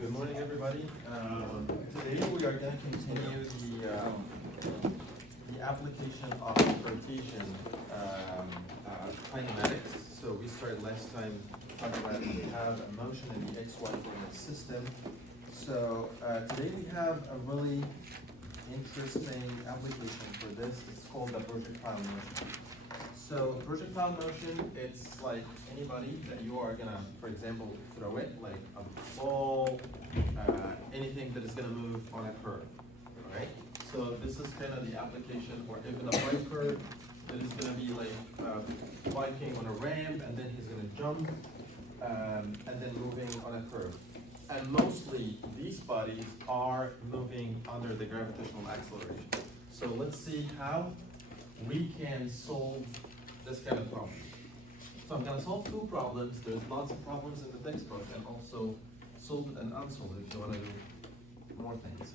Good morning, everybody. Today we are going to continue the application of Cartesian kinematics. So we started last time talking about we have a motion in the XY coordinate system. So today we have a really interesting application for this. It's called the projectile motion. So projectile motion, it's like anybody that you are gonna, for example, throw it, like a ball, anything that is gonna move on a curve, all right? So this is kind of the application, or even a bike curve that is gonna be like biking on a ramp, and then he's gonna jump, and then moving on a curve. And mostly these bodies are moving under the gravitational acceleration. So let's see how we can solve this kind of problem. So I'm going to solve two problems. There's lots of problems in the textbook, and also solve it and unsolve it if you want to do more things.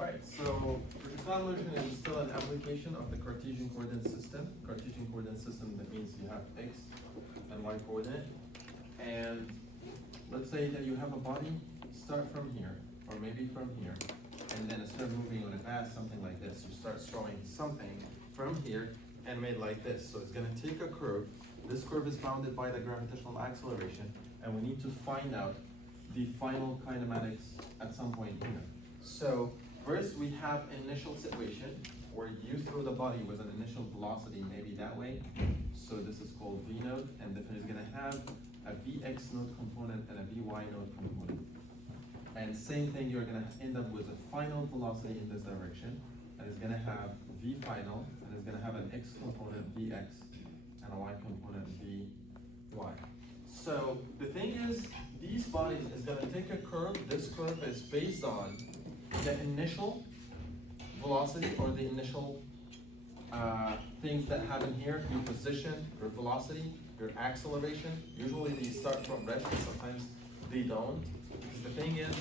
Right, so projectile motion is still an application of the Cartesian coordinate system. Cartesian coordinate system, that means you have x and y coordinate. And let's say that you have a body, start from here, or maybe from here, and then start moving on a path, something like this. You start throwing something from here and made like this. So it's gonna take a curve. This curve is bounded by the gravitational acceleration, and we need to find out the final kinematics at some point here. So first, we have initial situation where you throw the body with an initial velocity, maybe that way. So this is called V node, and then it's going to have a Vx node component and a Vy node component. And same thing, you're going to end up with a final velocity in this direction, and it's going to have V final, and it's going to have an x component Vx and a y component Vy. So the thing is, these bodies is going to take a curve. This curve is based on the initial velocity, or the initial things that happen here, your position, your velocity, your acceleration. Usually they start from rest, but sometimes they don't. Because the thing is,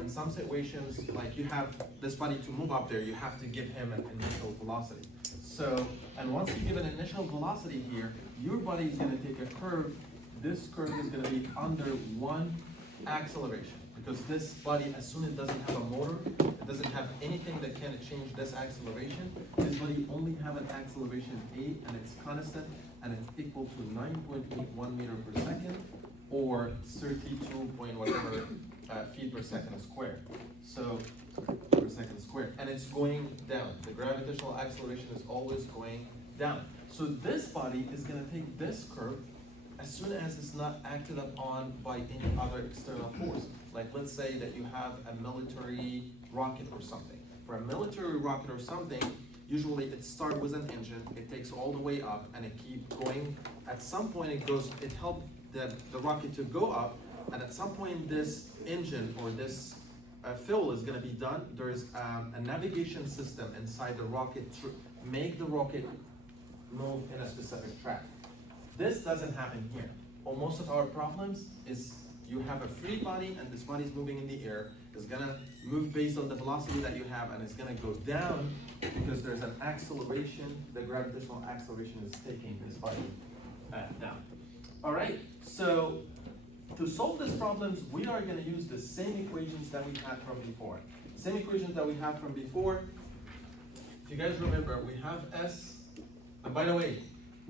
in some situations, like you have this body to move up there, you have to give him an initial velocity. So, and once you give an initial velocity here, your body is going to take a curve. This curve is going to be under one acceleration. Because this body, as soon as it doesn't have a motor, it doesn't have anything that can change this acceleration. This body only have an acceleration A, and it's constant, and it's equal to 9.81 meter per second, or 32 point whatever feet per second squared. So per second squared, and it's going down. The gravitational acceleration is always going down. So this body is going to take this curve as soon as it's not acted upon by any other external force. Like let's say that you have a military rocket or something. For a military rocket or something, usually it starts with an engine, it takes all the way up, and it keeps going. At some point it helps the rocket to go up, and at some point this engine or this fuel is going to be done. There is a navigation system inside the rocket to make the rocket move in a specific track. This doesn't happen here. Well, most of our problems is you have a free body, and this body is moving in the air. It's gonna move based on the velocity that you have, and it's gonna go down because there's an acceleration. The gravitational acceleration is taking this body down. All right, so to solve these problems, we are gonna use the same equations that we had from before. Same equations that we had from before. If you guys remember, we have S, and by the way,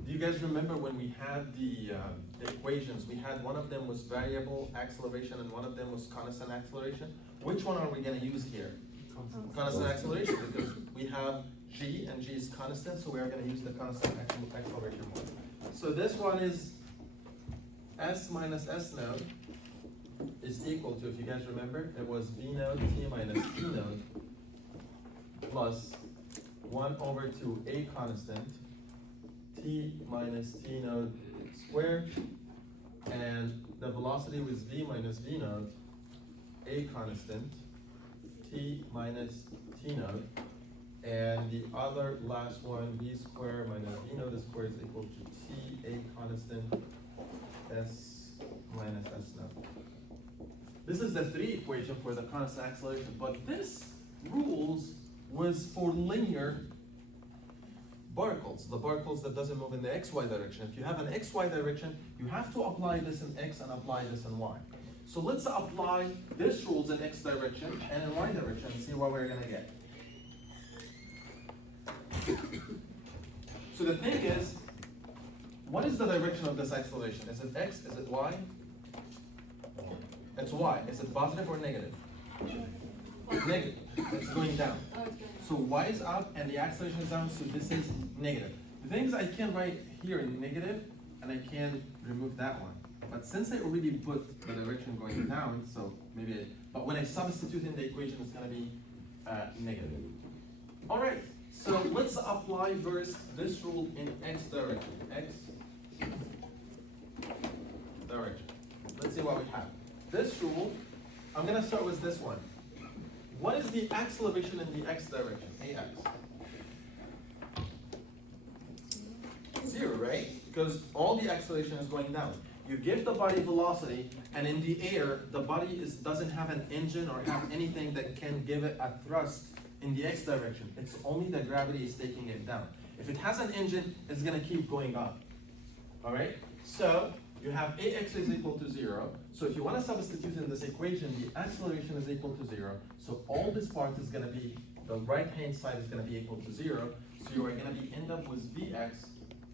do you guys remember when we had the the equations, we had one of them was variable acceleration and one of them was constant acceleration. Which one are we going to use here? Constant acceleration, because we have g and g is constant, so we are going to use the constant acceleration one. So this one is s minus s node is equal to, if you guys remember, it was v node t minus t node plus 1 over 2 a constant t minus t node squared, and the velocity was v minus v node a constant t minus t node, and the other last one, v squared minus v node squared is equal to t a constant s minus s node. This is the 3 equation for the constant acceleration, but this rules was for linear particles, the particles that doesn't move in the xy direction. If you have an xy direction, you have to apply this in x and apply this in y. So let's apply this rules in x direction and in y direction and see what we're gonna get. So the thing is, what is the direction of this acceleration? Is it x? Is it y? It's y. Is it positive or negative? Negative. It's going down. So y is up and the acceleration is down, so this is negative. The thing is, I can write here negative and I can remove that one. But since I already put the direction going down, so maybe, but when I substitute in the equation, it's gonna be negative. All right, so let's apply first this rule in x direction. X direction. Let's see what we have. This rule, I'm gonna start with this one. What is the acceleration in the x direction? AX. 0, right? Because all the acceleration is going down. You give the body velocity, and in the air, the body doesn't have an engine or have anything that can give it a thrust in the x direction. It's only the gravity is taking it down. If it has an engine, it's gonna keep going up. All right? So you have ax is equal to 0. So if you want to substitute in this equation, the acceleration is equal to 0. So all this part is going to be, the right-hand side is going to be equal to 0. So you are going to end up with vx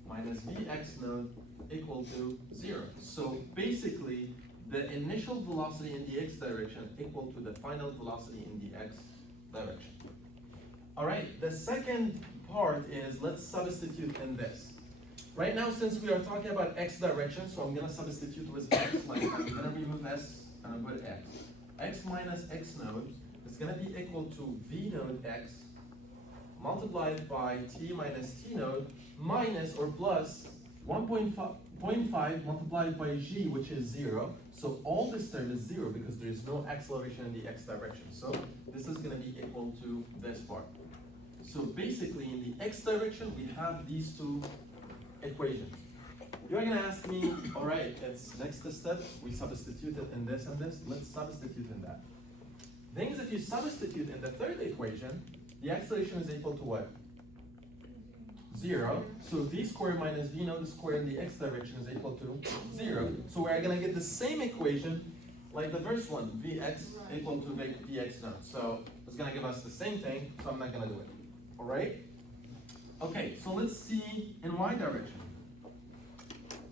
minus vx node equal to 0. So basically, the initial velocity in the x direction equal to the final velocity in the x direction. All right, the second part is, let's substitute in this. Right now, since we are talking about x direction, so I'm going to substitute with x, like I'm going to remove s and I'm going to x. X minus x node is going to be equal to v node x multiplied by t minus t node minus or plus 1.5 multiplied by g, which is 0. So all this term is 0 because there is no acceleration in the x direction. So this is going to be equal to this part. So basically, in the x direction, we have these two equations. You're going to ask me, all right, it's next step, we substituted in this and this, let's substitute in that. Thing is, if you substitute in the third equation, the acceleration is equal to what? 0. So v squared minus v node squared in the x direction is equal to 0. So we're going to get the same equation like the first one, vx equal to vx node. So it's going to give us the same thing, so I'm not going to do it. All right? Okay, so let's see in y direction.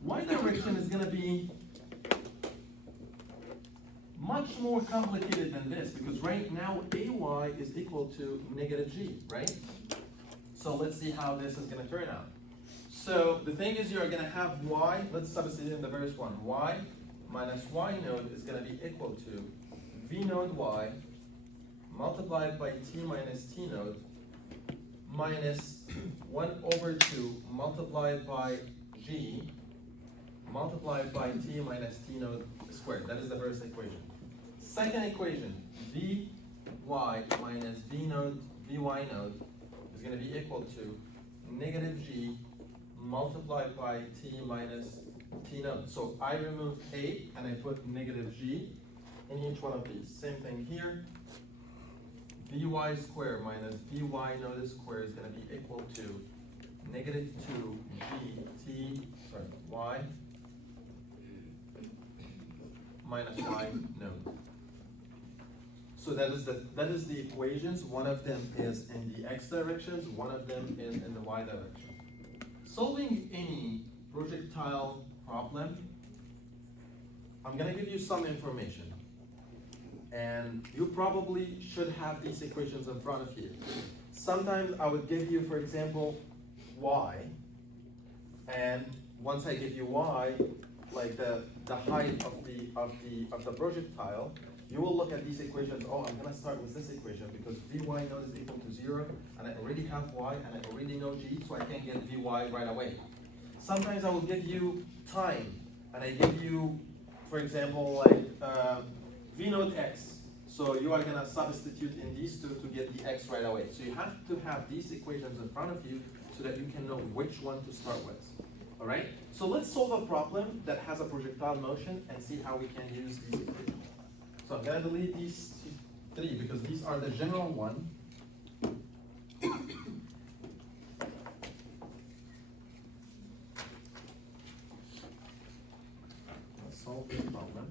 Y direction is going to be much more complicated than this, because right now ay is equal to negative g, right? So let's see how this is going to turn out. So the thing is, you're going to have y, let's substitute in the first one, y minus y node is going to be equal to v node y multiplied by t minus t node minus 1 over 2 multiplied by g multiplied by t minus t node squared. That is the first equation. Second equation, vy minus vy node is going to be equal to negative g multiplied by t minus t node. So I remove a and I put negative g in each one of these. Same thing here. Vy squared minus vy node squared is going to be equal to negative 2 y minus y node. So that is the equations. One of them is in the x directions, one of them is in the y direction. Solving any projectile problem I'm gonna give you some information. And you probably should have these equations in front of you. Sometimes I would give you, for example, y, and once I give you y, like the height of the projectile, you will look at these equations. Oh, I'm gonna start with this equation because Vy node is equal to 0, and I already have y, and I already know g, so I can get Vy right away. Sometimes I will give you time, and I give you, for example, like V node x. So you are gonna substitute in these two to get the x right away. So you have to have these equations in front of you so that you can know which one to start with. All right? So let's solve a problem that has a projectile motion and see how we can use these equations. So I'm gonna delete these three because these are the general one. Let's solve this problem.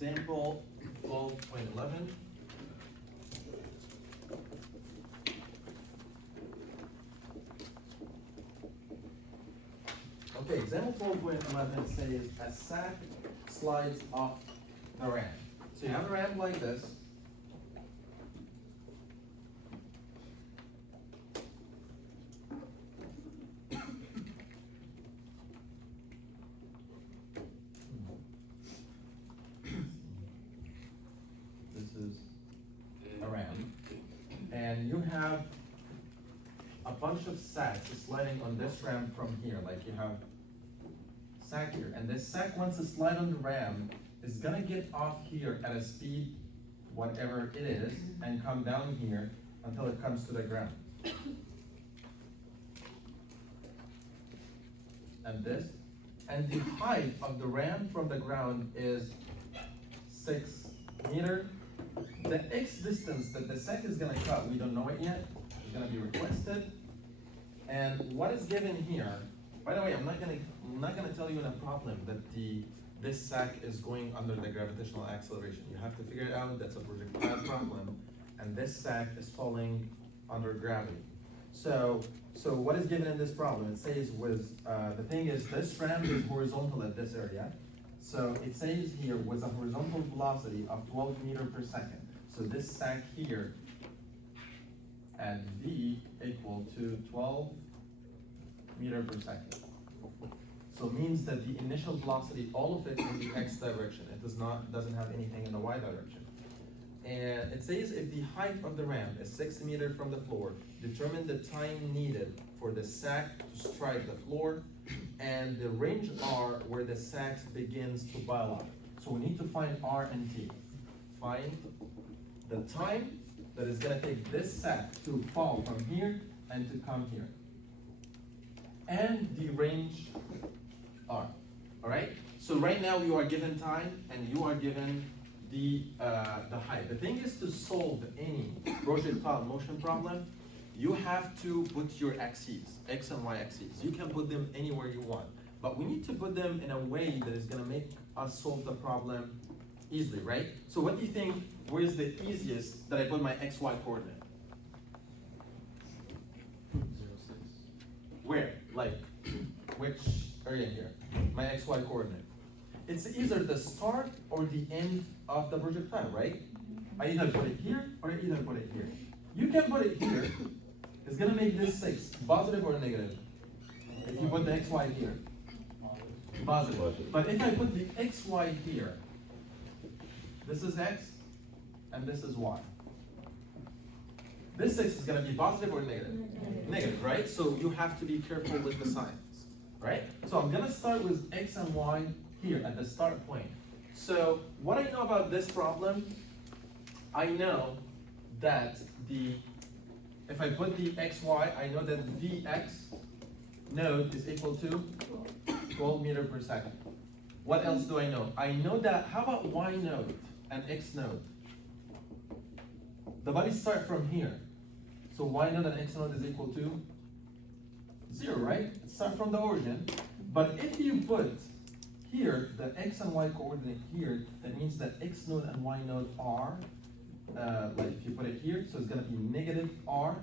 Example 12.11. Okay, example 12.11 says a sack slides off the ramp. So you have a ramp like this. And you have a bunch of sacks sliding on this ramp from here, like you have sack here, and this sack, once it slides on the ramp, is gonna get off here at a speed, whatever it is, and come down here until it comes to the ground. And this, and the height of the ramp from the ground is 6 meters. The x distance that the sack is gonna cut, we don't know it yet. It's gonna be requested. And what is given here? By the way, I'm not gonna tell you in a problem that this sack is going under the gravitational acceleration. You have to figure it out. That's a projectile problem, and this sack is falling under gravity. So what is given in this problem? It says the thing is this ramp is horizontal at this area. So it says here with a horizontal velocity of 12 meters per second. So this sack here at V equal to 12 meters per second. So it means that the initial velocity, all of it in the x direction. It doesn't have anything in the y direction. And it says if the height of the ramp is 6 meters from the floor, determine the time needed for the sack to strike the floor and the range R where the sack begins to pile up. So we need to find R and T. Find the time that is gonna take this sack to fall from here and to come here. And the range R, all right? So right now you are given time and you are given the height. The thing is to solve any projectile motion problem, you have to put your axes, x and y axes. You can put them anywhere you want, but we need to put them in a way that is gonna make us solve the problem easily, right? So what do you think, where's the easiest that I put my x, y coordinate? 0, 6. Where? Like, which area here? My x, y coordinate. It's either the start or the end of the projectile, right? I either put it here or I either put it here. You can put it here. It's gonna make this 6, positive or negative? If you put the x, y here. Positive. But if I put the x, y here, this is x and this is y. This 6 is gonna be positive or negative? Negative, right? So you have to be careful with the signs, right? So I'm gonna start with x and y here at the start point. So what I know about this problem, I know that if I put the xy, I know that Vx node is equal to 12 meters per second. What else do I know? I know that, how about y node and x node? The bodies start from here. So y node and x node is equal to 0, right? It starts from the origin. But if you put here the x and y coordinate here, that means that x node and y node are, like if you put it here, so it's going to be negative r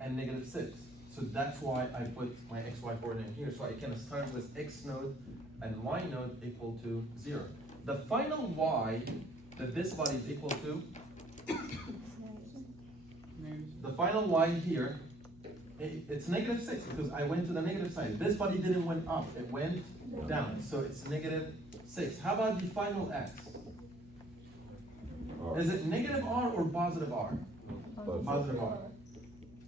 and negative 6. So that's why I put my xy coordinate here. So I can start with x node and y node equal to 0. The final y that this body is equal to, the final y here, it's negative 6 because I went to the negative side. This body didn't went up, it went down. So it's negative 6. How about the final x? Is it negative r or positive r? Positive r.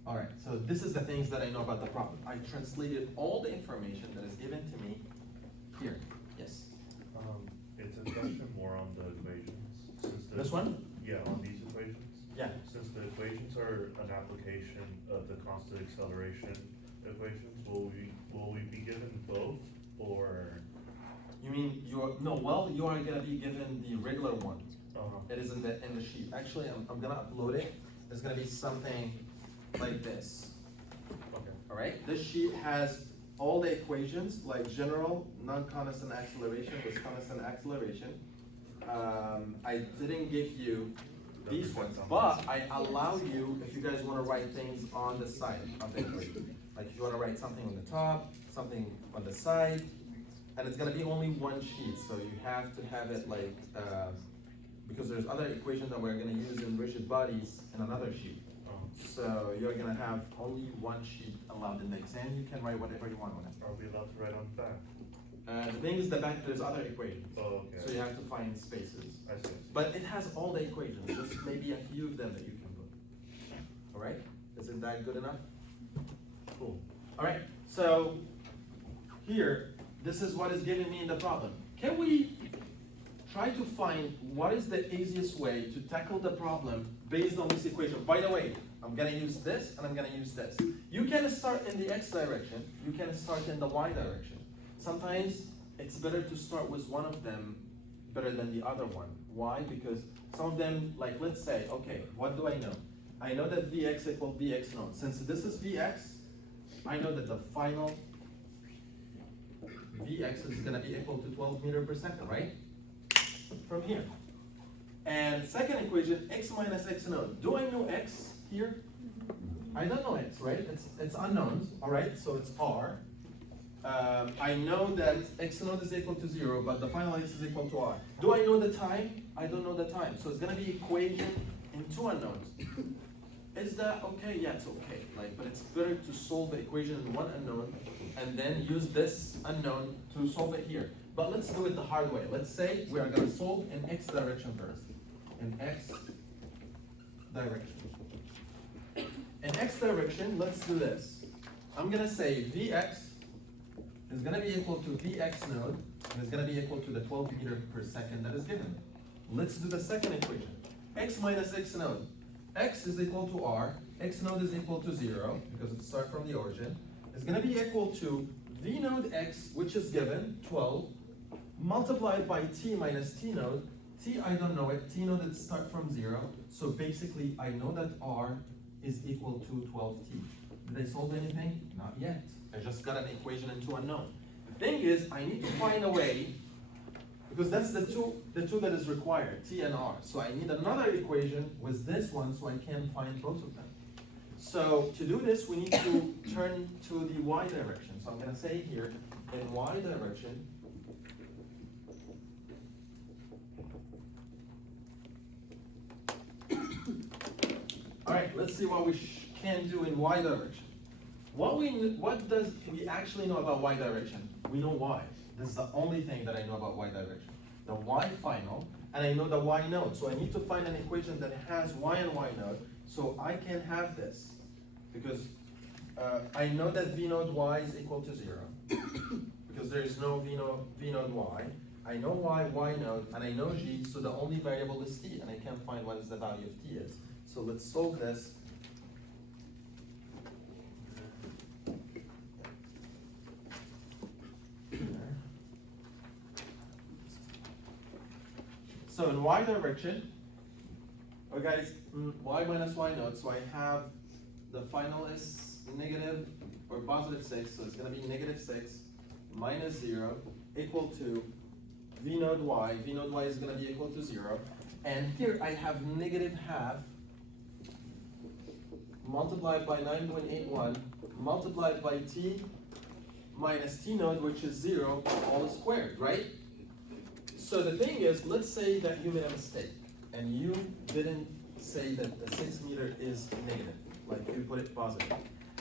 Alright, so this is the things that I know about the problem. I translated all the information that is given to me here. Yes? It's a question more on the equations. This one? Yeah, on these equations. Yeah. Since the equations are an application of the constant acceleration equations, will we be given both, or? You mean you are, no, well, you are gonna be given the regular one. It is in the sheet. Actually, I'm gonna upload it. It's gonna be something like this. Okay. Alright, this sheet has all the equations, like general, non-constant acceleration with constant acceleration. I didn't give you these ones, but I allow you, if you guys wanna write things on the side of the equation. Like if you wanna write something on the top, something on the side, and it's gonna be only one sheet, so you have to have it like, because there's other equations that we're gonna use in rigid bodies in another sheet. So you're gonna have only one sheet allowed in the exam. You can write whatever you want on it. Are we allowed to write on the back? The thing is, the back there's other equations. Oh, okay. So you have to find spaces. I see. But it has all the equations, just maybe a few of them that you can put. All right? Isn't that good enough? Cool. All right. So here, this is what is giving me in the problem. Can we try to find what is the easiest way to tackle the problem based on this equation? By the way, I'm gonna use this and I'm gonna use this. You can start in the x direction, you can start in the y direction. Sometimes it's better to start with one of them better than the other one. Why? Because some of them, like let's say, okay, what do I know? I know that Vx equals Vx node. Since this is Vx, I know that the final Vx is gonna be equal to 12 meters per second, right? From here. And second equation, x minus x node. Do I know x here? I don't know x, right? It's unknowns, all right? So it's r. I know that x node is equal to 0, but the final x is equal to r. Do I know the time? I don't know the time. So it's gonna be equation in two unknowns. Is that okay? Yeah, it's okay. Like, but it's better to solve the equation in one unknown and then use this unknown to solve it here. But let's do it the hard way. Let's say we are going to solve in x direction first. In x direction. In x direction, let's do this. I'm going to say Vx is going to be equal to Vx node, and it's going to be equal to the 12 meters per second that is given. Let's do the second equation. X minus x node. X is equal to r. X node is equal to 0, because it starts from the origin. It's going to be equal to V node x, which is given, 12, multiplied by t minus t node. T, I don't know it. T node, it starts from 0. So basically, I know that r is equal to 12t. Did I solve anything? Not yet. I just got an equation into unknown. The thing is, I need to find a way, because that's the two that is required, t and r. So I need another equation with this one so I can find both of them. So to do this, we need to turn to the y direction. So I'm going to say here, in y direction, all right, let's see what we can do in y direction. What does we actually know about y direction? We know y. This is the only thing that I know about y direction. The y final, and I know the y node. So I need to find an equation that has y and y node, so I can have this. Because I know that v node y is equal to 0. Because there is no v node y. I know y node, and I know g, so the only variable is t, and I can't find what is the value of t is. So let's solve this. So in y direction, okay guys, y minus y node, so I have the final is negative or positive 6, so it's going to be negative 6 minus 0 equal to v node y. V node y is going to be equal to 0. And here I have negative half multiplied by 9.81 multiplied by t minus t node, which is 0, all squared, right? So the thing is, let's say that you made a mistake and you didn't say that the 6 meter is negative, like you put it positive.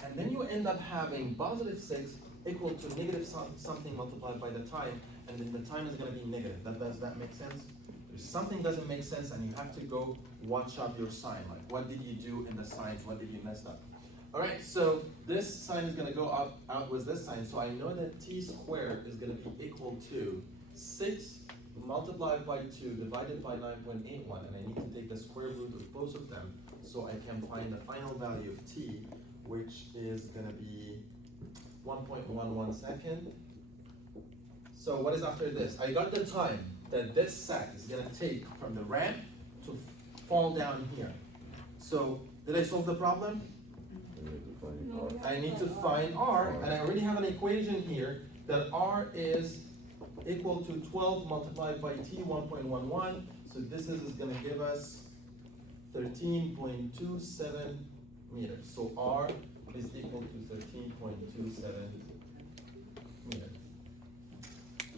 And then you end up having positive 6 equal to negative something multiplied by the time, and then the time is going to be negative. Does that make sense? If something doesn't make sense, and you have to go watch up your sign, like what did you do in the signs, what did you mess up? All right, so this sign is going to go out with this sign, so I know that t squared is going to be equal to 6 multiplied by 2 divided by 9.81, and I need to take the square root of both of them so I can find the final value of t, which is going to be 1.11 second. So what is after this? I got the time that this sack is going to take from the ramp to fall down here. So did I solve the problem? I need to find r, and I already have an equation here that r is equal to 12 multiplied by t 1.11. So this is going to give us 13.27 meters. So r is equal to 13.27 meters.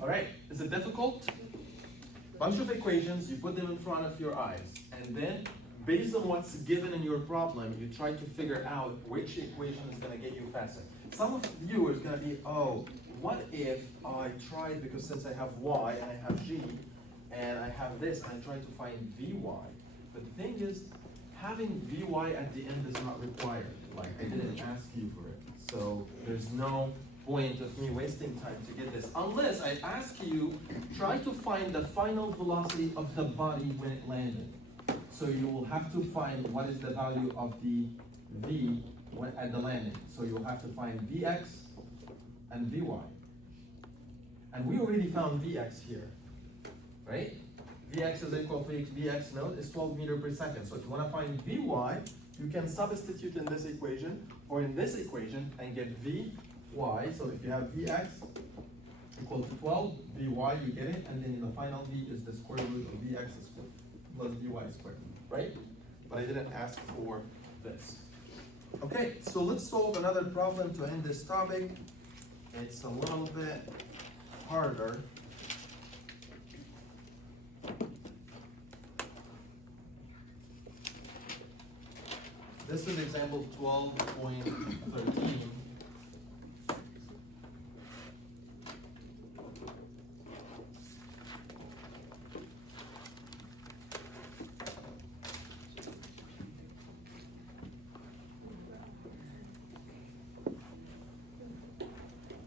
All right, is it difficult? Bunch of equations, you put them in front of your eyes, and then based on what's given in your problem, you try to figure out which equation is going to get you faster. Some of you is going to be, oh, what if I tried, because since I have y and I have g, and I have this, and I try to find vy. But the thing is, having vy at the end is not required. Like, I didn't ask you for it. So there's no point of me wasting time to get this. Unless I ask you, try to find the final velocity of the body when it landed. So you will have to find what is the value of the v at the landing. So you'll have to find vx and vy. And we already found vx here, right? Vx is equal to vx node is 12 meters per second. So if you want to find vy, you can substitute in this equation or in this equation and get vy. So if you have vx equal to 12, vy, you get it, and then the final v is the square root of vx squared plus vy squared, right? But I didn't ask for this. Okay, so let's solve another problem to end this topic. It's a little bit harder. This is example 12.13.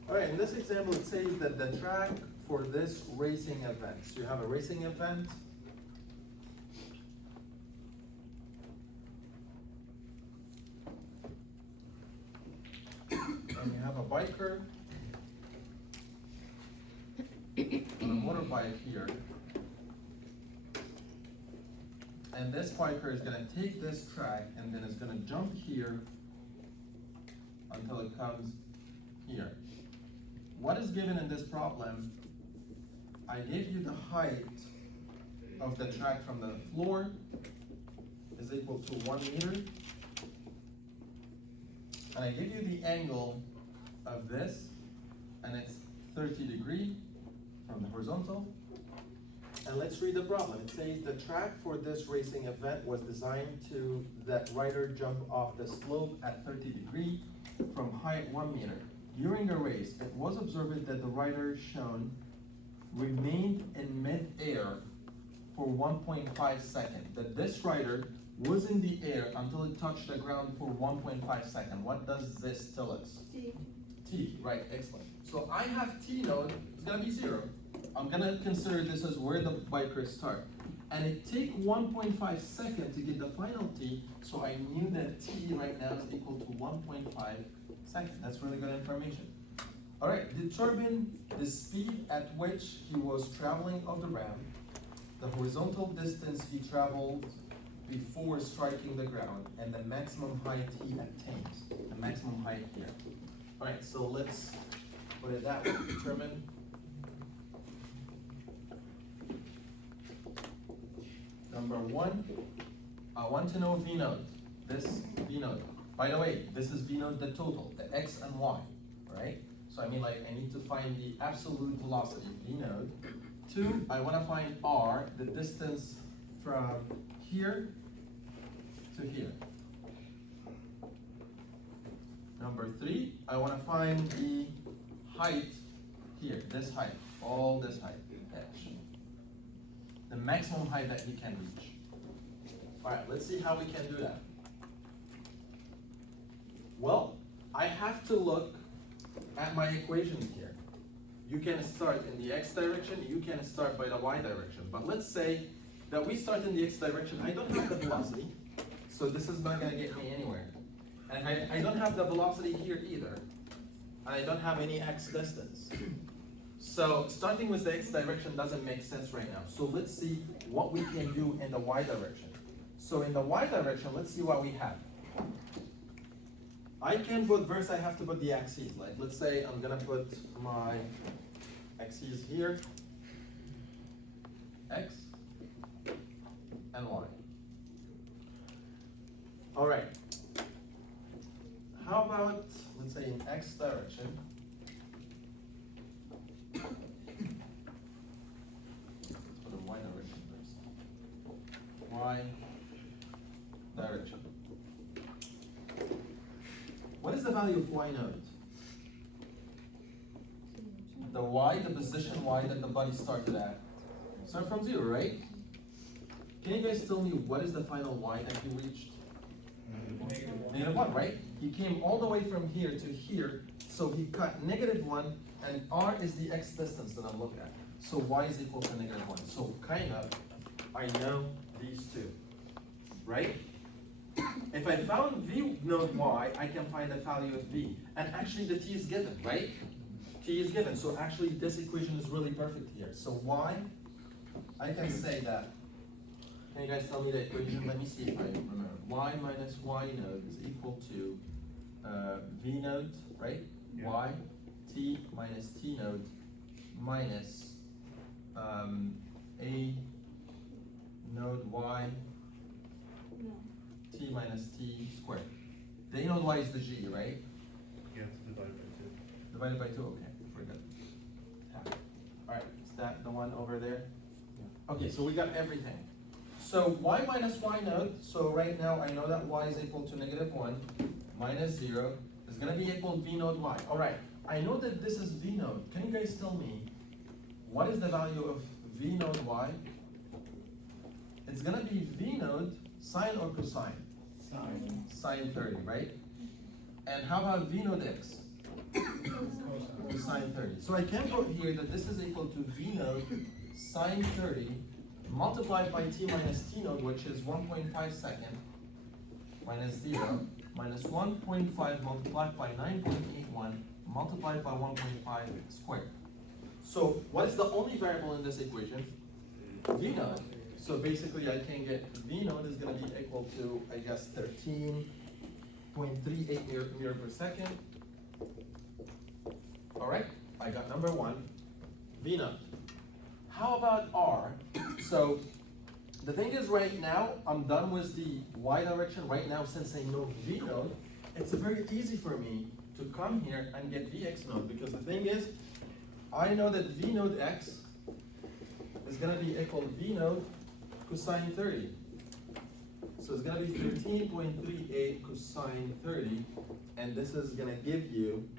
All right, in this example, it says that the track for this racing event. So you have a racing event. And you have a biker and a motorbike here. And this biker is going to take this track and then it's going to jump here until it comes here. What is given in this problem? I gave you the height of the track from the floor is equal to 1 meter. And I give you the angle of this, and it's 30 degrees from the horizontal. And let's read the problem. It says the track for this racing event was designed to let rider jump off the slope at 30 degrees from height 1 meter. During a race, it was observed that the rider shown remained in mid-air for 1.5 seconds. That this rider was in the air until it touched the ground for 1.5 seconds. What does this tell us? T. T, right, excellent. So I have T node, it's gonna be 0. I'm gonna consider this as where the bikers start. And it take 1.5 seconds to get the final T, so I knew that T right now is equal to 1.5 seconds. That's really good information. All right, determine the speed at which he was traveling on the ramp, the horizontal distance he traveled before striking the ground, and the maximum height he attains, the maximum height here. Alright, so let's put it that way, determine. Number one, I want to know V node, this V node. By the way, this is V node the total, the X and Y, right? So I mean like I need to find the absolute velocity, V node. Two, I want to find R, the distance from here to here. Number three, I want to find the height here, this height, all this height, H. The maximum height that he can reach. All right, let's see how we can do that. Well, I have to look at my equations here. You can start in the X direction, you can start by the Y direction. But let's say that we start in the X direction. I don't have the velocity, so this is not going to get me anywhere. And I don't have the velocity here either. And I don't have any X distance. So starting with the X direction doesn't make sense right now. So let's see what we can do in the Y direction. So in the Y direction, let's see what we have. I can put, first I have to put the axes. Like let's say I'm gonna put my axes here, X and Y. All right. How about, let's say in X direction, let's put a Y direction first. Y direction. What is the value of Y node? The Y, the position Y that the body started at. Start from 0, right? Can you guys tell me what is the final Y that he reached? -1, right? He came all the way from here to here, so he cut -1, and R is the X distance that I'm looking at. So Y is equal to -1. So kind of, I know these two, right? If I found V node Y, I can find the value of V. And actually the T is given, right? T is given, so actually this equation is really perfect here. So Y, I can say that. Can you guys tell me the equation? Let me see if I remember. Y minus Y node is equal to V node, right? Yeah. Y, T minus T node minus A node Y T minus T squared. The A node Y is the G, right? You have to divide by 2. Divided by 2, okay, we're good. Alright, is that the one over there? Okay, so we got everything. So Y minus Y node, so right now I know that Y is equal to -1 minus 0 is going to be equal to V node Y. Alright, I know that this is V node. Can you guys tell me what is the value of V node Y? It's going to be V node sine or cosine? Sine. Sine 30, right? And how about V node X? Cosine 30. So I can put here that this is equal to V node sine 30 multiplied by T minus T node, which is 1.5 second, minus 0, minus 1.5 multiplied by 9.81 multiplied by 1.5 squared. So what's the only variable in this equation? V node. So basically I can get V node is going to be equal to, I guess, 13.38 meter per second. All right, I got number one, V node. How about R? So the thing is right now, I'm done with the Y direction. Right now, since I know V node, it's very easy for me to come here and get Vx node, because the thing is, I know that V node X is gonna be equal to V node cosine 30. So it's gonna be 13.38 cosine 30, and this is gonna give you,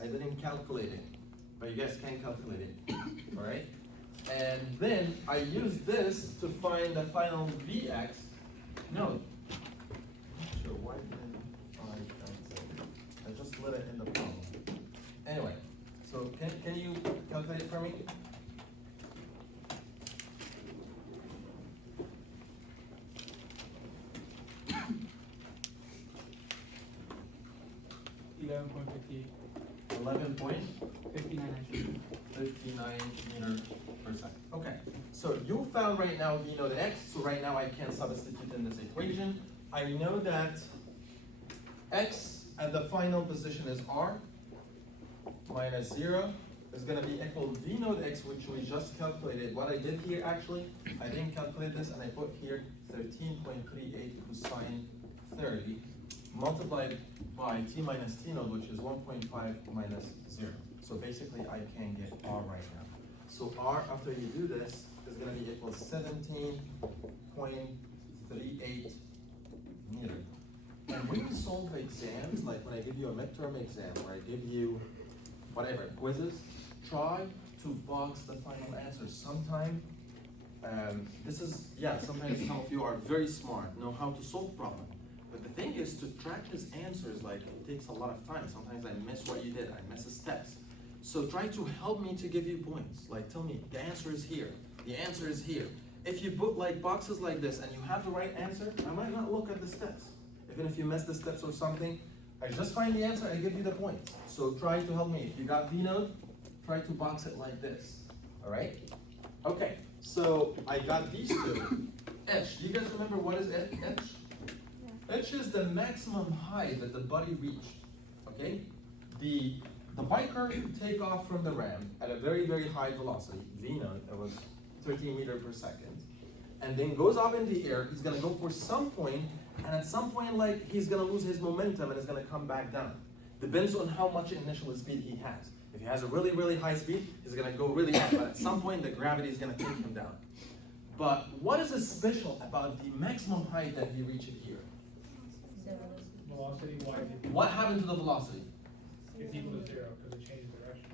I didn't calculate it, but you guys can calculate it, all right? And then I use this to find the final Vx node. Sure, why didn't I just let it in the problem. Anyway, so can you calculate it for me? $11.58. 11.59 59 meters per second. Okay, so you found right now V node X, so right now I can substitute in this equation. I know that X at the final position is R, minus 0 is gonna be equal to V node X, which we just calculated. What I did here actually, I didn't calculate this, and I put here 13.38 cosine 30 multiplied by T minus T node, which is 1.5 minus 0. So basically I can get R right now. So R, after you do this, is gonna be equal to 17.38 meter. And when you solve exams, like when I give you a midterm exam, or I give you whatever, quizzes, try to box the final answer. Sometimes, sometimes some of you are very smart, know how to solve problems. But the thing is, to track his answers, like, it takes a lot of time. Sometimes I miss what you did, I miss the steps. So try to help me to give you points. Like, tell me, the answer is here, the answer is here. If you put like boxes like this and you have the right answer, I might not look at the steps. Even if you miss the steps or something, I just find the answer and give you the points. So try to help me. If you got V node, try to box it like this, all right? Okay, so I got these two. H, do you guys remember what is H? H is the maximum height that the body reached, okay? The biker take off from the ramp at a very, very high velocity, V node, that was 13 meters per second, and then goes up in the air. He's gonna go for some point, and at some point, like, he's gonna lose his momentum and it's gonna come back down. Depends on how much initial speed he has. If he has a really, really high speed, he's gonna go really high, but at some point, the gravity is gonna take him down. But what is special about the maximum height that he reached here? Velocity, y is equal. What happened to the velocity? It's equal to 0 because it changes direction.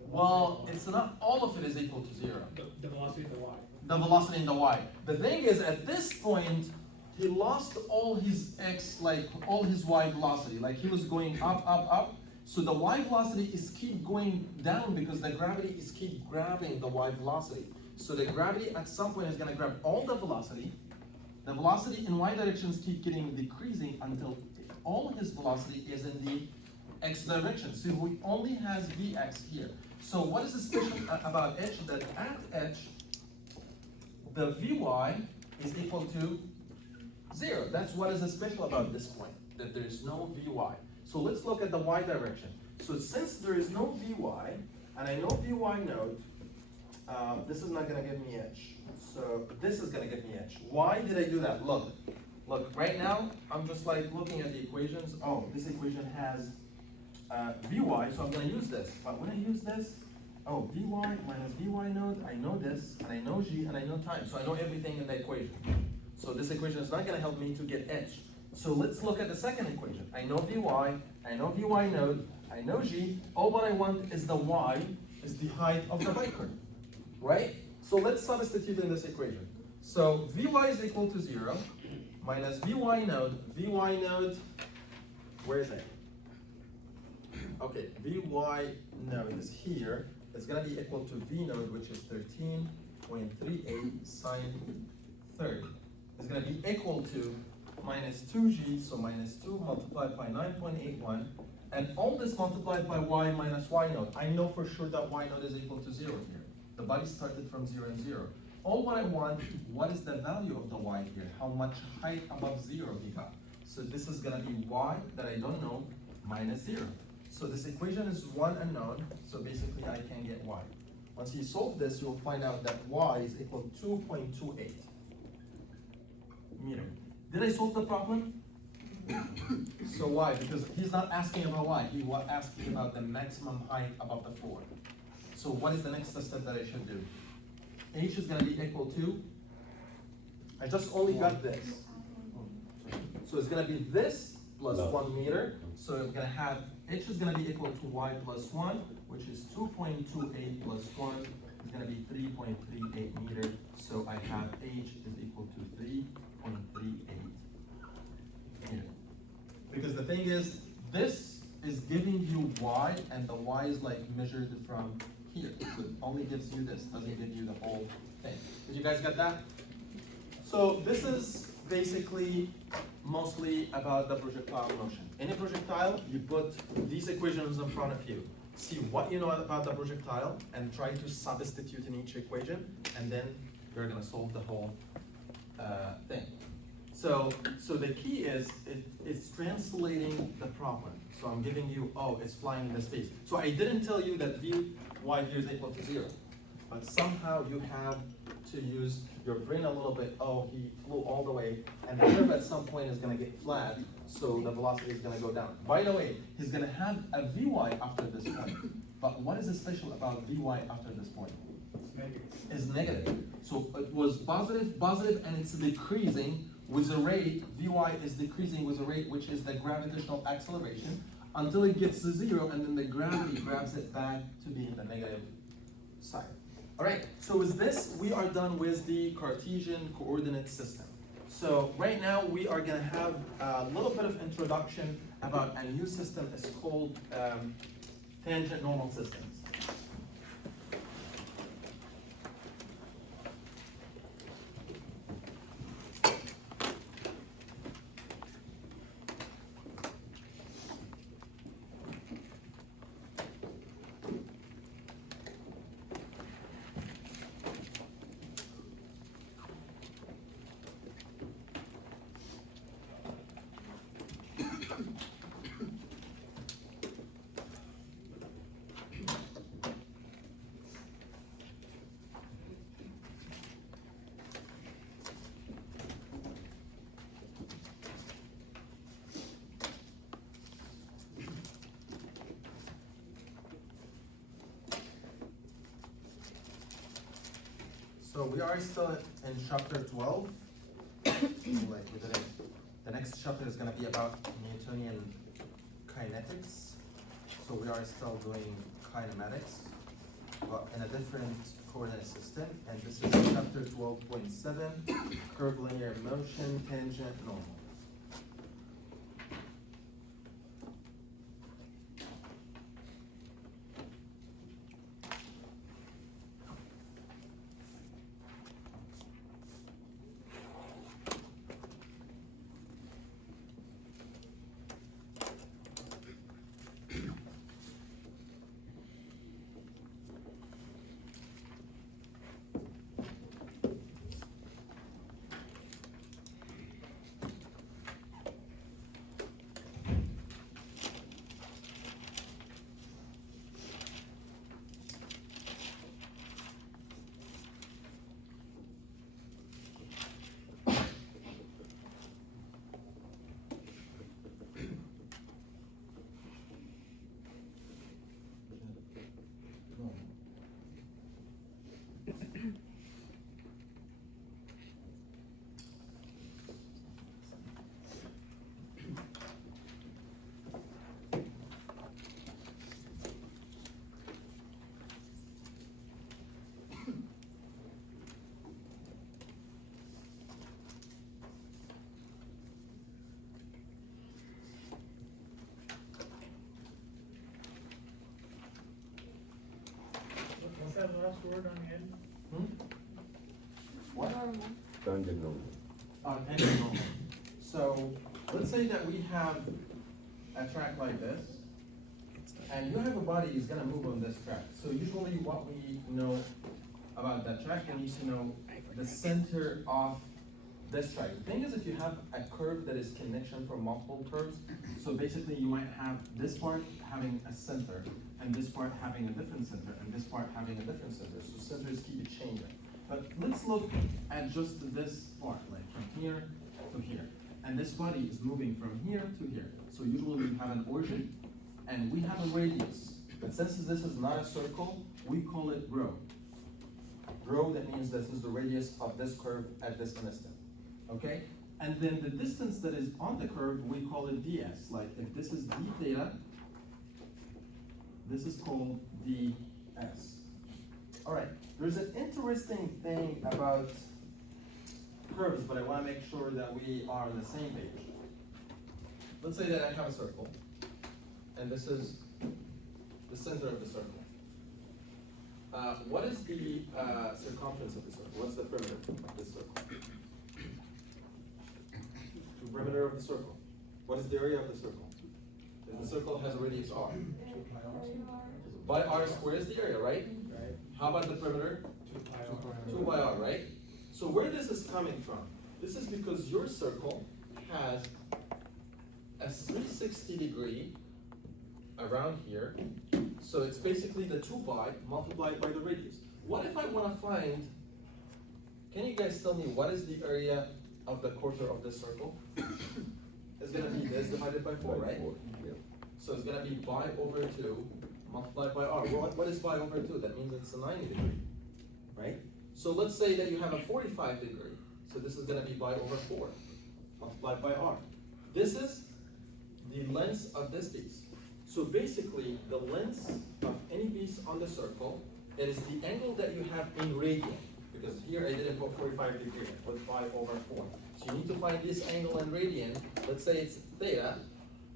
The Well, velocity it's not all of it is equal to 0. the velocity of the y. The velocity in the y. The thing is, at this point, he lost all his x, like all his y velocity. Like he was going up, up, up. So the y velocity is keep going down because the gravity is keep grabbing the y velocity. So the gravity at some point is gonna grab all the velocity. The velocity in y directions keep getting decreasing until all his velocity is in the x direction. So he only has vx here. So what is special about h? That at h, the vy is equal to 0. That's what is special about this point, that there is no vy. So let's look at the y direction. So since there is no vy, and I know vy node, this is not gonna give me h. So this is gonna give me h. Why did I do that? Look, right now, I'm just like looking at the equations. Oh, this equation has vy, so I'm gonna use this. But when I use this, oh, vy minus vy node, I know this, and I know g, and I know time. So I know everything in the equation. So this equation is not gonna help me to get h. So let's look at the second equation. I know vy, I know vy node, I know g. All what I want is the y, is the height of the biker, right? So let's substitute in this equation. So vy is equal to 0, minus vy node, where is it? Okay, vy node is here. It's gonna be equal to v node, which is 13.38 sine 30. It's gonna be equal to minus 2g, so minus 2 multiplied by 9.81, and all this multiplied by y minus y node. I know for sure that y node is equal to 0 here. The body started from 0 and 0. All what I want, what is the value of the y here? How much height above 0 he got? So this is gonna be y that I don't know, minus 0. So this equation is one unknown, so basically I can get y. Once you solve this, you'll find out that y is equal to 2.28 meter. Did I solve the problem? So why? Because he's not asking about y, he was asking about the maximum height above the floor. So what is the next step that I should do? H is gonna be equal to, I just only got this. So it's gonna be this plus 1 meter. So I'm gonna have, H is gonna be equal to y plus 1, which is 2.28 plus 1 is gonna be 3.38 meter. So I have H is equal to 3.38 meter. Because the thing is, this is giving you y, and the y is like measured from here. So it only gives you this, doesn't give you the whole thing. Did you guys get that? So this is basically mostly about the projectile motion. In a projectile, you put these equations in front of you. See what you know about the projectile and try to substitute in each equation, and then you're gonna solve the whole thing. So the key is, it's translating the problem. So I'm giving you, oh, it's flying in the space. So I didn't tell you that Vy here is equal to 0. But somehow you have to use your brain a little bit. Oh, he flew all the way, and the curve at some point is gonna get flat, so the velocity is gonna go down. By the way, he's gonna have a Vy after this point. But what is special about Vy after this point? It's negative. Is negative. So it was positive, and it's decreasing with a rate. Vy is decreasing with a rate which is the gravitational acceleration until it gets to 0, and then the gravity grabs it back to be in the negative side. All right, so with this, we are done with the Cartesian coordinate system. So right now, we are gonna have a little bit of introduction about a new system. It's called tangent normal systems. So we are still in chapter 12. The next chapter is going to be about Newtonian kinetics. So we are still doing kinematics, but in a different coordinate system. And this is chapter 12.7, curvilinear motion, tangent, normal. What's that last word on the end? What? Tangent normal. Tangent normal. So let's say that we have a track like this, and you have a body is gonna move on this track. So usually what we know about that track, we need to know the center of this track. The thing is, if you have a curve that is connection from multiple curves, so basically you might have this part having a center, and this part having a different center, and this part having a different center. So centers keep changing. But let's look at just this part, like from here to here. And this body is moving from here to here. So usually we have an origin, and we have a radius. But since this is not a circle, we call it rho. Rho, that means this is the radius of this curve at this instant. Okay? And then the distance that is on the curve, we call it ds. Like if this is d theta, this is called ds. All right, there's an interesting thing about curves, but I want to make sure that we are on the same page. Let's say that I have a circle, and this is the center of the circle. What is the circumference of the circle? What's the perimeter of this circle? The perimeter of the circle. What is the area of the circle? If the circle has a radius r. By r squared is the area, right? Right. How about the perimeter? 2 pi r. 2 by r, right? So where this is coming from This is because your circle has a 360 degree around here. So it's basically the 2 pi multiplied by the radius. What if I want to find, can you guys tell me what is the area of the quarter of this circle? It's going to be this divided by 4, right? So it's going to be pi over 2 multiplied by r. What is pi over 2? That means it's a 90 degree, right? So let's say that you have a 45 degree. So this is going to be pi over 4 multiplied by r. This is the length of this piece. So basically, the length of any piece on the circle, it is the angle that you have in radian. Because here I didn't put 45 degree, I put pi over 4. So you need to find this angle in radian. Let's say it's theta,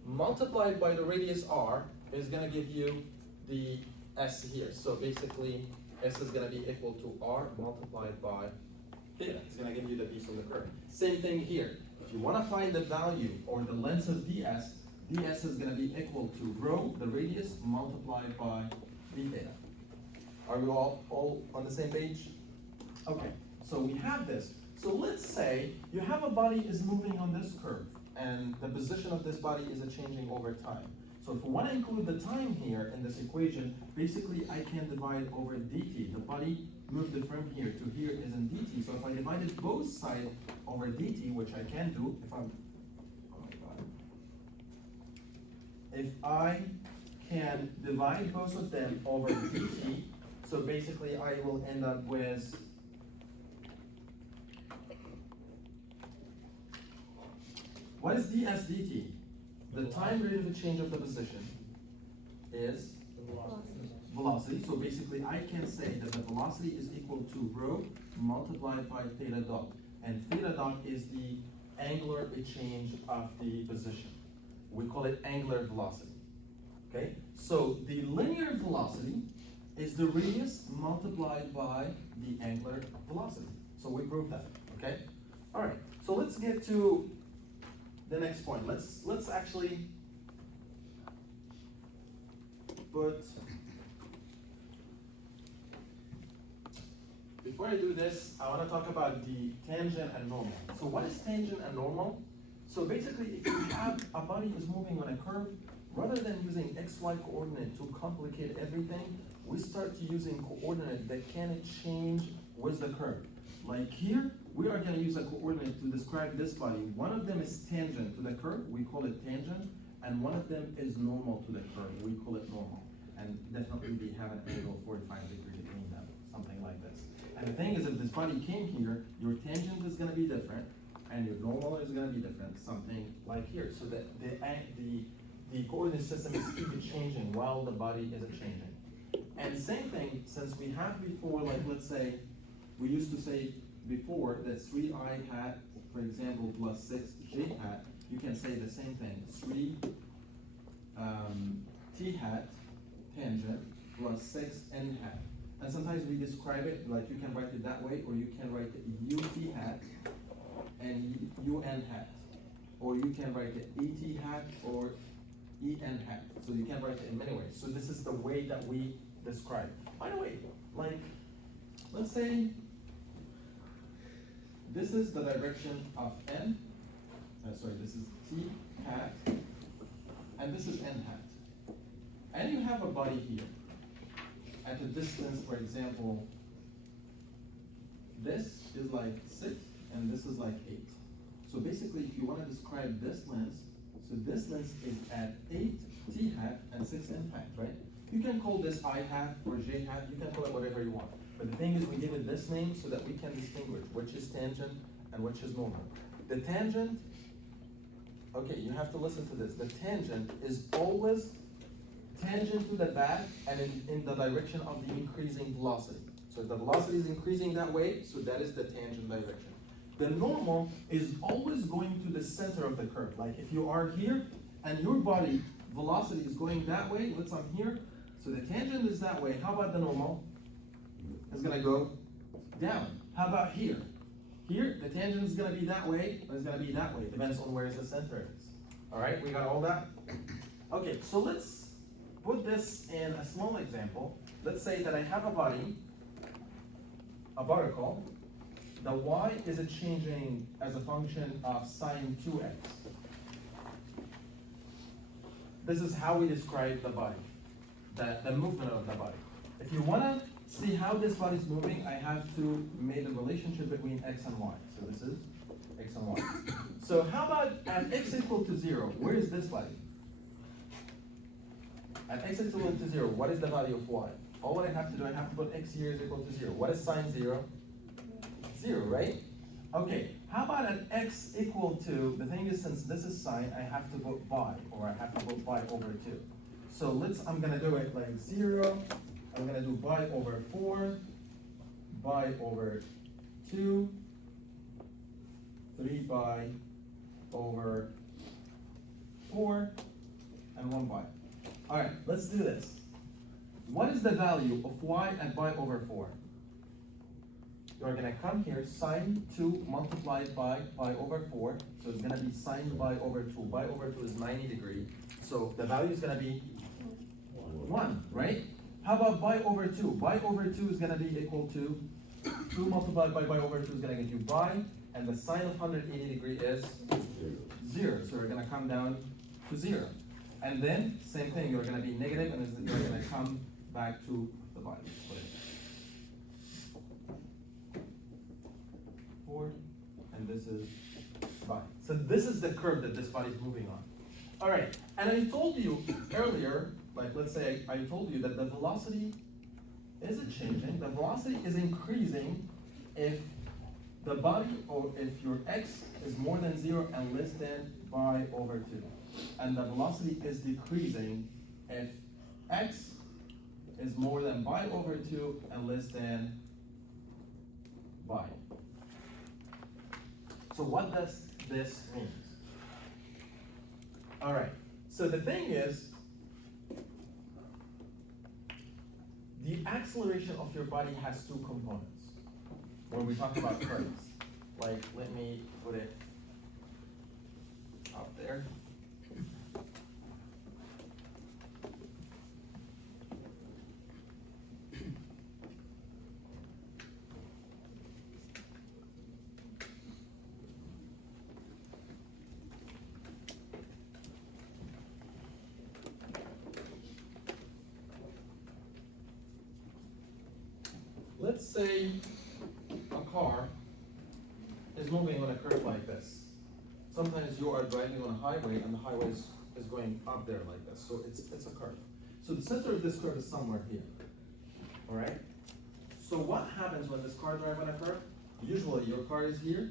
multiplied by the radius r is going to give you the s here. So basically, s is going to be equal to r multiplied by theta. It's going to give you the piece on the curve. Same thing here. If you want to find the value or the length of ds, ds is going to be equal to rho, the radius, multiplied by d theta. Are we all on the same page? Okay, so we have this. So let's say you have a body is moving on this curve, and the position of this body is changing over time. So if we want to include the time here in this equation, basically I can divide over dt. The body moved from here to here is in dt. So if I divided both sides over dt, which I can do if I'm, oh my god. If I can divide both of them over dt, so basically I will end up with what is ds dt? The time rate of change of the position is velocity. So basically I can say that the velocity is equal to rho multiplied by theta dot. And theta dot is the angular change of the position. We call it angular velocity. Okay? So the linear velocity is the radius multiplied by the angular velocity. So we proved that. Okay? Alright, so let's get to the next point. Let's actually put, before I do this, I want to talk about the tangent and normal. So what is tangent and normal? So basically, if you have a body is moving on a curve, rather than using xy coordinate to complicate everything, we start to using coordinate that can change with the curve. Like here, we are going to use a coordinate to describe this body. One of them is tangent to the curve, we call it tangent, and one of them is normal to the curve, we call it normal. And definitely they have an angle 45 degrees between them, something like this. And the thing is, if this body came here, your tangent is going to be different, and your normal is going to be different, something like here. So that the coordinate system is keep changing while the body is changing. And same thing, since we have before, like let's say, we used to say before that 3i hat, for example, plus 6j hat, you can say the same thing, 3 t hat tangent plus 6n hat. And sometimes we describe it, like you can write it that way, or you can write it ut hat and un hat. Or you can write it et hat or en hat. So you can write it in many ways. So this is the way that we describe. By the way, like, let's say this is the direction of n, this is t hat, and this is n hat. And you have a body here at a distance, for example, this is like 6 and this is like 8. So basically, if you want to describe this length, so this length is at 8 t hat and 6 n hat, right? You can call this I hat or j hat, you can call it whatever you want. But the thing is, we give it this name so that we can distinguish which is tangent and which is normal. The tangent, okay, you have to listen to this. The tangent is always tangent to the back and in the direction of the increasing velocity. So if the velocity is increasing that way, so that is the tangent direction. The normal is always going to the center of the curve. Like if you are here and your body velocity is going that way, let's say I'm here, so the tangent is that way. How about the normal? It's going to go down. How about here? Here, the tangent is going to be that way, or it's going to be that way. Depends on where the center is. All right, we got all that? Okay, so let's put this in a small example. Let's say that I have a body, a particle, the y is it changing as a function of sine 2x? This is how we describe the body, the movement of the body. If you wanna see how this body is moving, I have to make the relationship between x and y. So this is x and y. So how about at x equal to 0, where is this body? At x is equal to 0, what is the value of y? All what I have to do, I have to put x here is equal to 0. What is sine 0? 0, right? Okay, how about at x equal to, the thing is, since this is sine, I have to put by, or I have to put by over 2. So I'm gonna do it like 0, I'm gonna do by over 4, by over 2, 3 by over 4, and 1 by. All right, let's do this. What is the value of y at by over 4? You're gonna come here, sine 2 multiplied by pi over 4, so it's gonna be sine pi over 2. Pi over 2 is 90 degrees, so the value is gonna be 1, right? How about pi over 2? Pi over 2 is gonna be equal to 2 multiplied by pi over 2 is gonna get you pi, and the sine of 180 degrees is 0, so we're gonna come down to 0. And then, same thing, you're gonna be negative, and you're gonna come back to the body. 4, and this is body. So this is the curve that this body is moving on. All right, and I told you earlier, like let's say I told you that the velocity isn't changing. The velocity is increasing if the body, or if your x is more than 0 and less than pi over 2. And the velocity is decreasing if x is more than pi over 2 and less than pi. So what does this mean? All right, so the thing is, the acceleration of your body has two components when we talk about curves. Like, let me put it up there. Let's say a car is moving on a curve like this. Sometimes you are driving on a highway and the highway is going up there like this. So it's a curve. So the center of this curve is somewhere here. All right? So what happens when this car drives on a curve? Usually your car is here.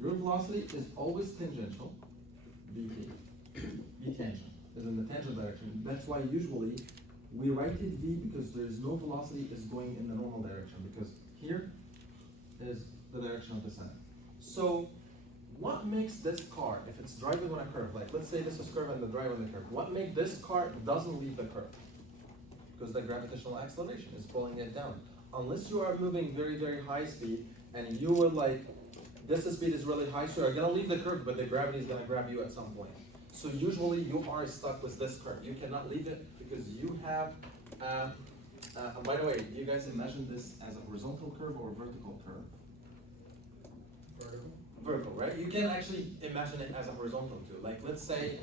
Your velocity is always tangential. VT. V tangent is in the tangent direction. That's why usually we write it V because there is no velocity is going in the normal direction, because here is the direction of the center. So what makes this car, if it's driving on a curve, like let's say this is curve and the drive on the curve, what makes this car doesn't leave the curve? Because the gravitational acceleration is pulling it down. Unless you are moving very, very high speed and you will like, this speed is really high, so you're gonna leave the curve, but the gravity is gonna grab you at some point. So usually you are stuck with this curve. You cannot leave it because you have, by the way, do you guys imagine this as a horizontal curve or a vertical curve? Vertical. Vertical, right? You can actually imagine it as a horizontal too. Like let's say,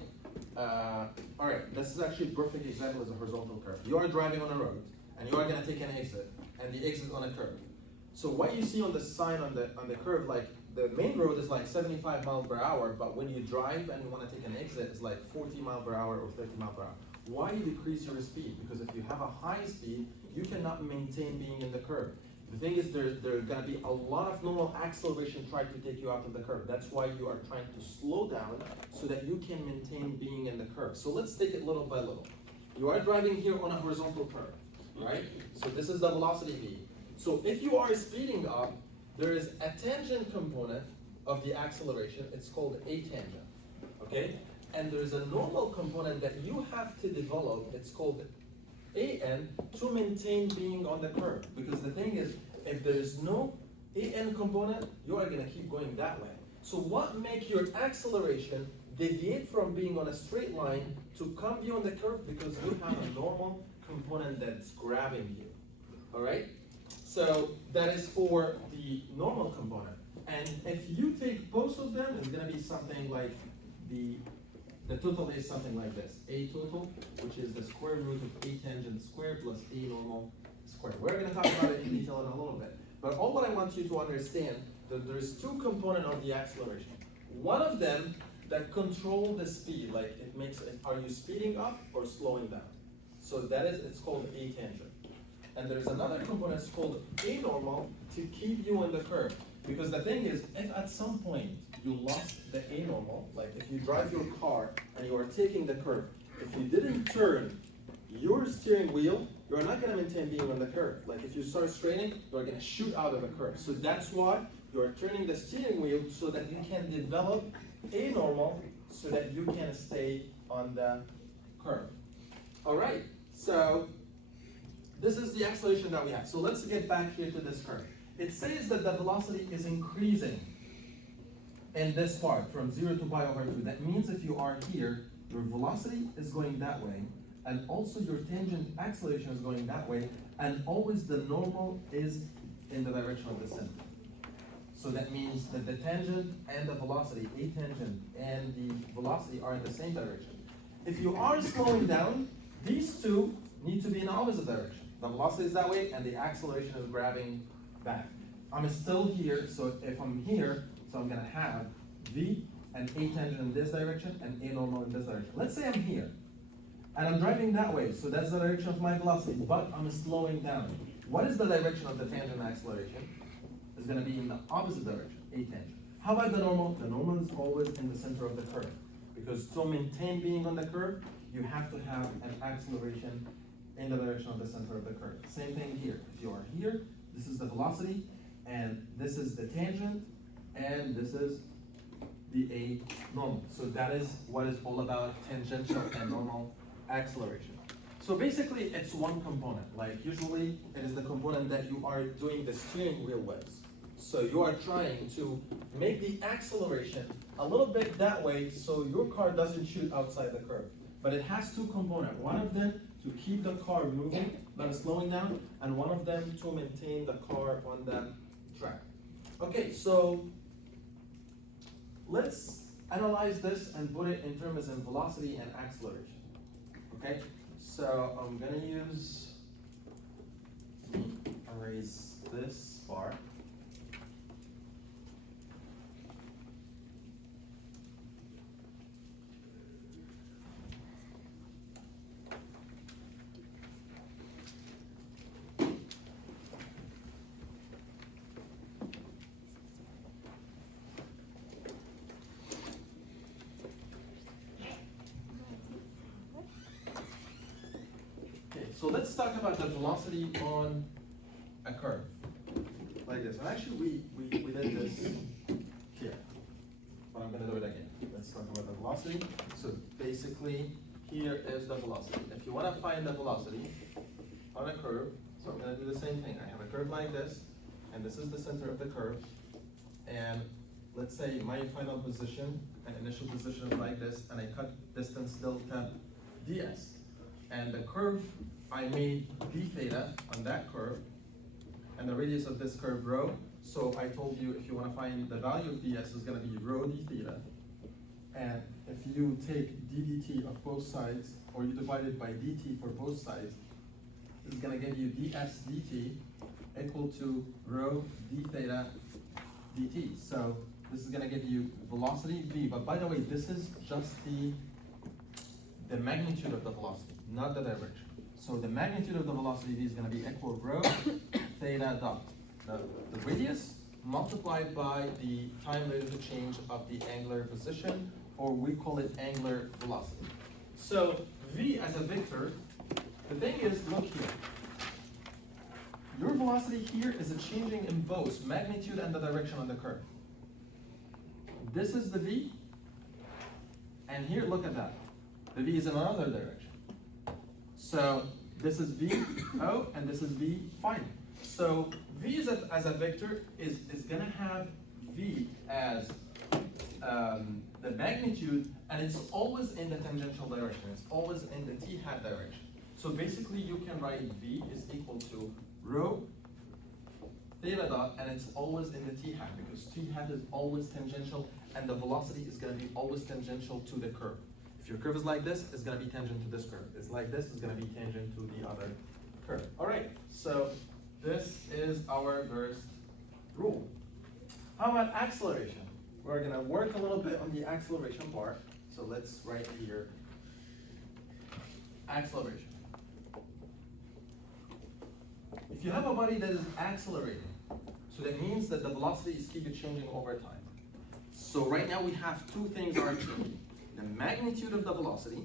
all right, this is actually a perfect example as a horizontal curve. You are driving on a road and you are gonna take an exit, and the exit is on a curve. So what you see on the sign on the curve, like the main road is like 75 miles per hour, but when you drive and you want to take an exit, it's like 40 miles per hour or 30 miles per hour. Why you decrease your speed? Because if you have a high speed, you cannot maintain being in the curve. The thing is, there's going to be a lot of normal acceleration trying to take you out of the curve. That's why you are trying to slow down so that you can maintain being in the curve. So let's take it little by little. You are driving here on a horizontal curve, right? So this is the velocity V. So if you are speeding up, there is a tangent component of the acceleration. It's called a tangent, okay? And there's a normal component that you have to develop. It's called an to maintain being on the curve. Because the thing is, if there is no an component, you are gonna keep going that way. So what makes your acceleration deviate from being on a straight line to come beyond the curve? Because you have a normal component that's grabbing you, all right? So that is for the normal component. And if you take both of them, it's gonna be something like the total is something like this. A total, which is the square root of A tangent squared plus A normal squared. We're gonna talk about it in detail in a little bit. But all what I want you to understand, that there's two components of the acceleration. One of them that control the speed, like it makes it, are you speeding up or slowing down? So that is, it's called A tangent. And there's another component, it's called A normal, to keep you in the curve. Because the thing is, if at some point you lost the A normal, like if you drive your car and you are taking the curve, if you didn't turn your steering wheel, you're not gonna maintain being on the curve. Like if you start straining, you're gonna shoot out of the curve. So that's why you're turning the steering wheel so that you can develop A normal so that you can stay on the curve. All right, so this is the acceleration that we have. So let's get back here to this curve. It says that the velocity is increasing in this part from 0 to pi over 2. That means if you are here, your velocity is going that way, and also your tangent acceleration is going that way, and always the normal is in the direction of the center. So that means that the tangent and the velocity, A tangent and the velocity are in the same direction. If you are slowing down, these two need to be in the opposite direction. The velocity is that way and the acceleration is grabbing back. I'm still here, so if I'm here, so I'm gonna have V and A tangent in this direction and A normal in this direction. Let's say I'm here, and I'm driving that way, so that's the direction of my velocity, but I'm slowing down. What is the direction of the tangent acceleration? It's gonna be in the opposite direction, A tangent. How about the normal? The normal is always in the center of the curve, because to maintain being on the curve, you have to have an acceleration in the direction of the center of the curve. Same thing here. If you are here, this is the velocity, and this is the tangent, and this is the A normal. So that is what is all about tangential and normal acceleration. So basically, it's one component. Like usually, it is the component that you are doing the steering wheel with. So you are trying to make the acceleration a little bit that way, so your car doesn't shoot outside the curve. But it has two components. One of them to keep the car moving, not slowing down, and one of them to maintain the car on the track. Okay, so let's analyze this and put it in terms of velocity and acceleration. Okay, so I'm gonna erase this bar. So let's talk about the velocity on a curve, like this. And actually, we did this here, but I'm gonna do it again. Let's talk about the velocity. So basically, here is the velocity. If you wanna find the velocity on a curve, so I'm gonna do the same thing. I have a curve like this, and this is the center of the curve. And let's say my final position and initial position is like this, and I cut distance delta ds. And the curve, I made d theta on that curve, and the radius of this curve rho. So I told you if you want to find the value of ds is going to be rho d theta. And if you take d dt of both sides, or you divide it by dt for both sides, it's going to give you ds dt equal to rho d theta dt. So this is going to give you velocity v. But by the way, this is just the magnitude of the velocity, not the direction. So the magnitude of the velocity v is going to be equal rho theta dot the radius multiplied by the time rate of change of the angular position, or we call it angular velocity. So v as a vector, the thing is, look here. Your velocity here is changing in both magnitude and the direction on the curve. This is the v, and here, look at that. The v is in another direction. So this is v o, and this is v final. So v is as a vector is gonna have v as the magnitude, and it's always in the tangential direction. It's always in the t hat direction. So basically, you can write v is equal to rho theta dot, and it's always in the t hat, because t hat is always tangential, and the velocity is gonna be always tangential to the curve. If your curve is like this, it's gonna be tangent to this curve. It's like this, it's gonna be tangent to the other curve. All right, so this is our first rule. How about acceleration? We're gonna work a little bit on the acceleration part. So let's write here, acceleration. If you have a body that is accelerating, so that means that the velocity is keep changing over time. So right now we have two things are changing: the magnitude of the velocity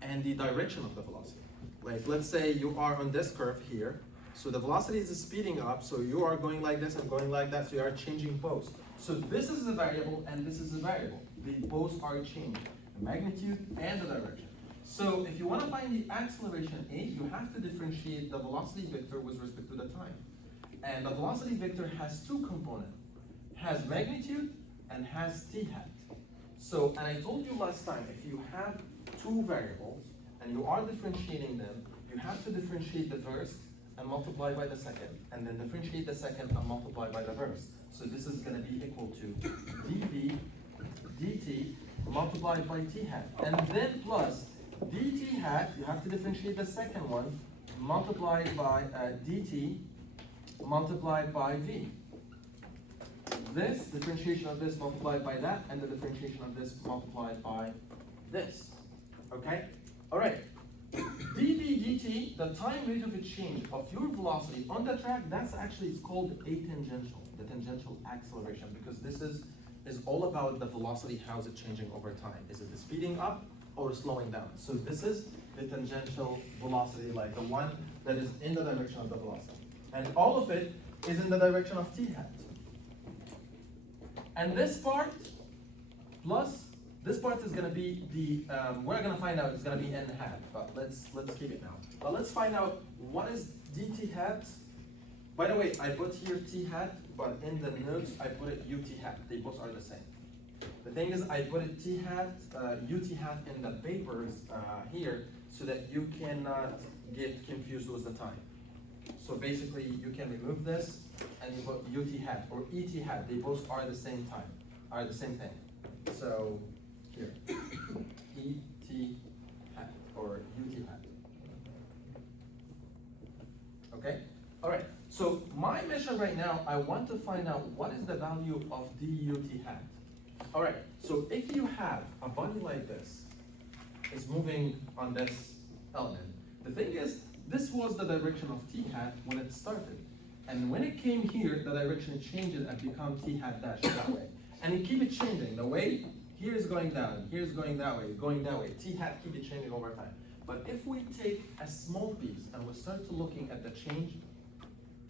and the direction of the velocity. Like, let's say you are on this curve here, so the velocity is speeding up, so you are going like this and going like that, so you are changing both. So this is a variable and this is a variable. They both are changing, the magnitude and the direction. So if you want to find the acceleration a, you have to differentiate the velocity vector with respect to the time. And the velocity vector has two components, has magnitude and has t hat. So, and I told you last time, if you have two variables and you are differentiating them, you have to differentiate the first and multiply by the second, and then differentiate the second and multiply by the first. So this is going to be equal to dv dt multiplied by t hat, and then plus dt hat, you have to differentiate the second one, multiplied by dt multiplied by v. This differentiation of this multiplied by that, and the differentiation of this multiplied by this. Okay? All right. dv dt, the time rate of a change of your velocity on the track, that's actually, it's called atangential, the tangential acceleration, because this is all about the velocity, how's it changing over time. Is it speeding up or slowing down? So this is the tangential velocity, like the one that is in the direction of the velocity. And all of it is in the direction of t hat. And this part plus this part is going to be the, we're going to find out it's going to be n hat, but let's keep it now. But let's find out what is dt hat. By the way, I put here t hat, but in the notes I put it ut hat. They both are the same. The thing is, I put it t hat, ut hat in the papers here, so that you cannot get confused with the time. So basically, you can remove this and you put ut hat or et hat. They both are the same time, are the same thing. So here, et hat or ut hat. Okay. All right. So my mission right now, I want to find out what is the value of dut hat. All right. So if you have a body like this, it's moving on this element. The thing is, this was the direction of t hat when it started. And when it came here, the direction changes and become t hat dash that way. And it keep it changing. The way here is going down, here is going that way, going that way. T hat keep it changing over time. But if we take a small piece and we start to looking at the change,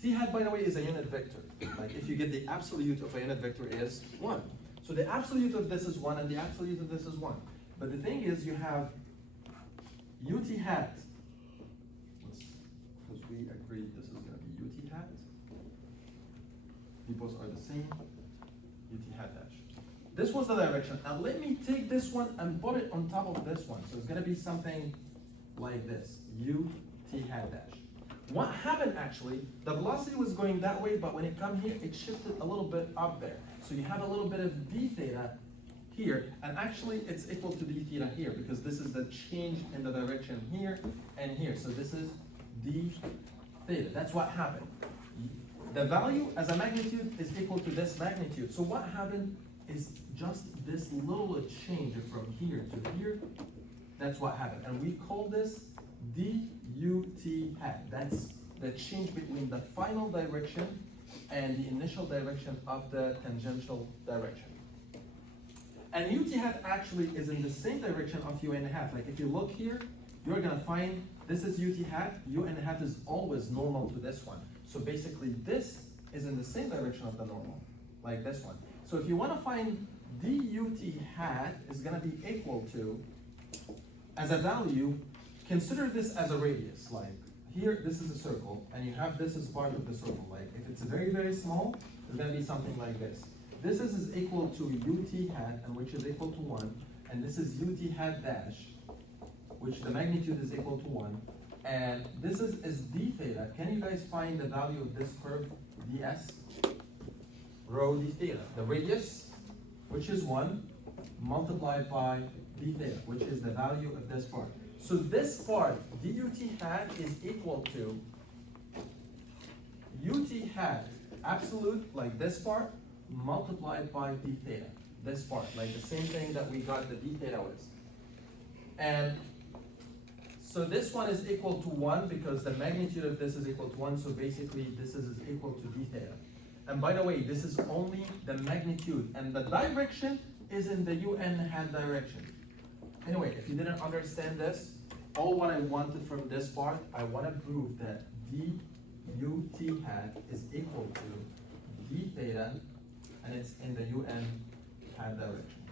t hat, by the way, is a unit vector. Like if you get the absolute of a unit vector is 1. So the absolute of this is 1 and the absolute of this is 1. But the thing is, you have ut hat, because we agreed this is going to be ut hat. They both are the same, ut hat dash. This was the direction. Now let me take this one and put it on top of this one. So it's going to be something like this, ut hat dash. What happened actually, the velocity was going that way, but when it come here, it shifted a little bit up there. So you have a little bit of d theta here, and actually it's equal to d theta here, because this is the change in the direction here and here. So this is d theta. That's what happened. The value as a magnitude is equal to this magnitude. So what happened is just this little change from here to here. That's what happened. And we call this dut hat. That's the change between the final direction and the initial direction of the tangential direction. And ut hat actually is in the same direction of un hat. Like if you look here, you're gonna find this is ut hat, un hat is always normal to this one. So basically this is in the same direction of the normal, like this one. So if you wanna find dut hat is gonna be equal to, as a value, consider this as a radius. Like here, this is a circle, and you have this as part of the circle. Like if it's very, very small, it's gonna be something like this. This is equal to ut hat, and which is equal to 1, and this is ut hat dash, which the magnitude is equal to 1, And this is d theta. Can you guys find the value of this curve, ds? Rho d theta. The radius, which is 1, multiplied by d theta, which is the value of this part. So this part, dut hat, is equal to ut hat, absolute, like this part, multiplied by d theta. This part, like the same thing that we got the d theta with. And so this one is equal to 1 because the magnitude of this is equal to 1, so basically this is equal to d theta. And by the way, this is only the magnitude, and the direction is in the un hat direction. Anyway, if you didn't understand this, all what I wanted from this part, I want to prove that dut hat is equal to d theta, and it's in the un hat direction.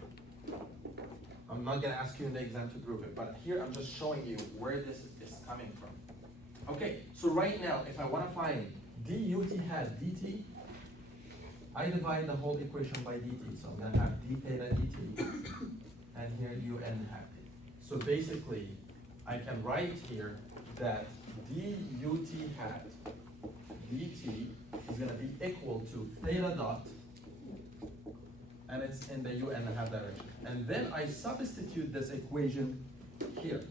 I'm not going to ask you in the exam to prove it, but here I'm just showing you where this is coming from. Okay, so right now, if I want to find dut hat dt, I divide the whole equation by dt. So I'm going to have d theta dt, and here un hat. So basically, I can write here that dut hat dt is going to be equal to theta dot, and it's in the un hat direction. And then I substitute this equation here.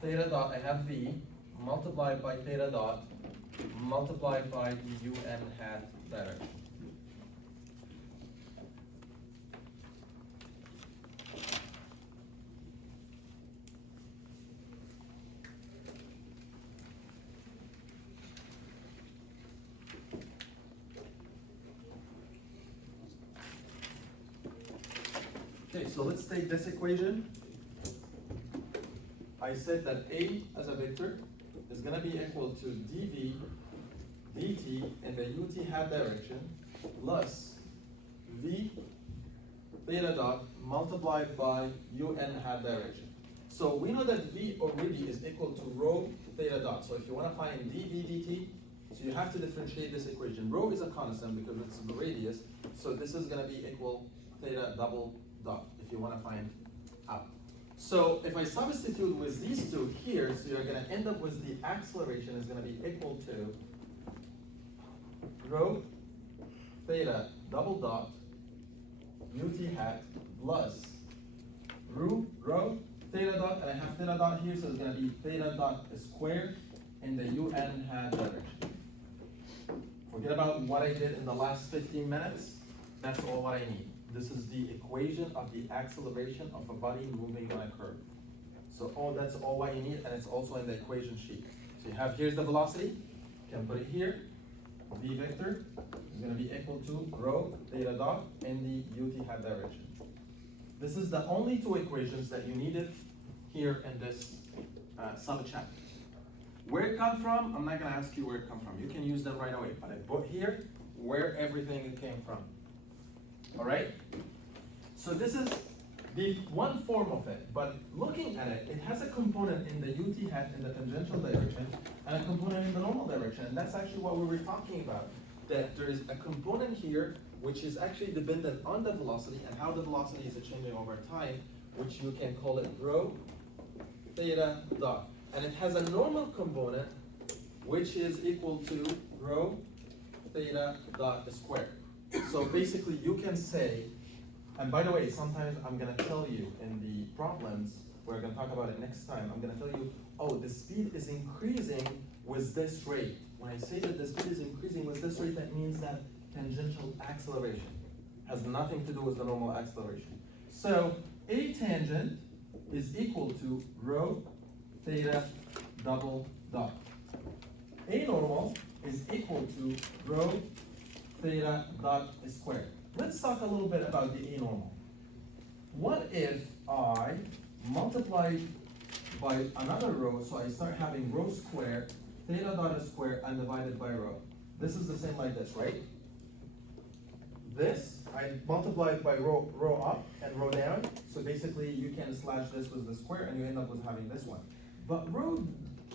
Theta dot, I have v, multiplied by theta dot, multiplied by the un hat direction. Okay, so let's take this equation. I said that A as a vector is going to be equal to dv dt in the ut hat direction plus v theta dot multiplied by un hat direction. So we know that v already is equal to rho theta dot. So if you want to find dv dt, so you have to differentiate this equation. Rho is a constant because it's the radius, so this is going to be equal theta double dot if you want to find out. So if I substitute with these two here, so you're going to end up with the acceleration is going to be equal to rho theta double dot ut hat plus rho theta dot, and I have theta dot here, so it's going to be theta dot squared in the un hat direction. Forget about what I did in the last 15 minutes. That's all what I need. This is the equation of the acceleration of a body moving on a curve. So that's all what you need, and it's also in the equation sheet. So you have, here's the velocity, you can put it here. V vector is going to be equal to rho theta dot in the ut hat direction. This is the only two equations that you needed here in this sub-chapter. Where it come from, I'm not going to ask you where it come from. You can use them right away, but I put here where everything came from. All right? So this is the one form of it, but looking at it, it has a component in the ut hat in the tangential direction and a component in the normal direction. And that's actually what we were talking about, that there is a component here which is actually dependent on the velocity and how the velocity is changing over time, which you can call it rho theta dot. And it has a normal component which is equal to rho theta dot squared. So basically you can say, and by the way, sometimes I'm going to tell you in the problems, we're going to talk about it next time, I'm going to tell you, oh, the speed is increasing with this rate. When I say that the speed is increasing with this rate, that means that tangential acceleration has nothing to do with the normal acceleration. So A tangent is equal to rho theta double dot. A normal is equal to rho theta dot squared. Let's talk a little bit about the A normal. What if I multiply by another rho, so I start having rho squared, theta dot squared, and divided by rho. This is the same like this, right? This, I multiplied by rho up and rho down, so basically you can slash this with the square and you end up with having this one. But rho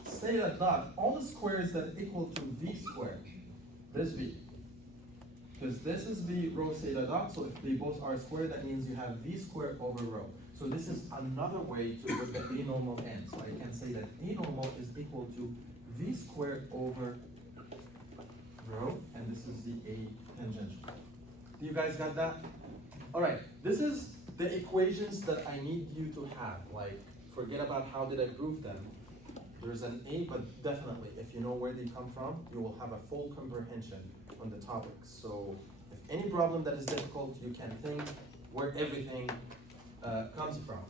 theta dot, all the squares that equal to v squared, this v. Because this is v rho theta dot, so if they both are squared, that means you have v squared over rho. So this is another way to put the A normal in. So I can say that A normal is equal to V squared over rho, and this is the A tangential. You guys got that? All right, this is the equations that I need you to have. Like, forget about how did I prove them. There's an A, but definitely, if you know where they come from, you will have a full comprehension on the topics. So if any problem that is difficult, you can think where everything comes from.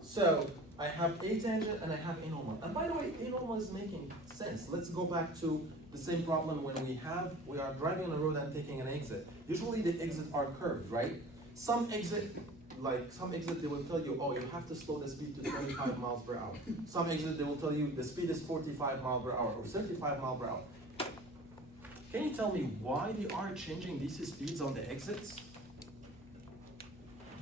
So I have A tangent and I have A normal. And by the way, A normal is making sense. Let's go back to the same problem when we are driving on the road and taking an exit. Usually the exits are curved, right? Some exit they will tell you, oh, you have to slow the speed to 25 miles per hour. Some exit they will tell you the speed is 45 miles per hour or 75 miles per hour. Can you tell me why they are changing these speeds on the exits?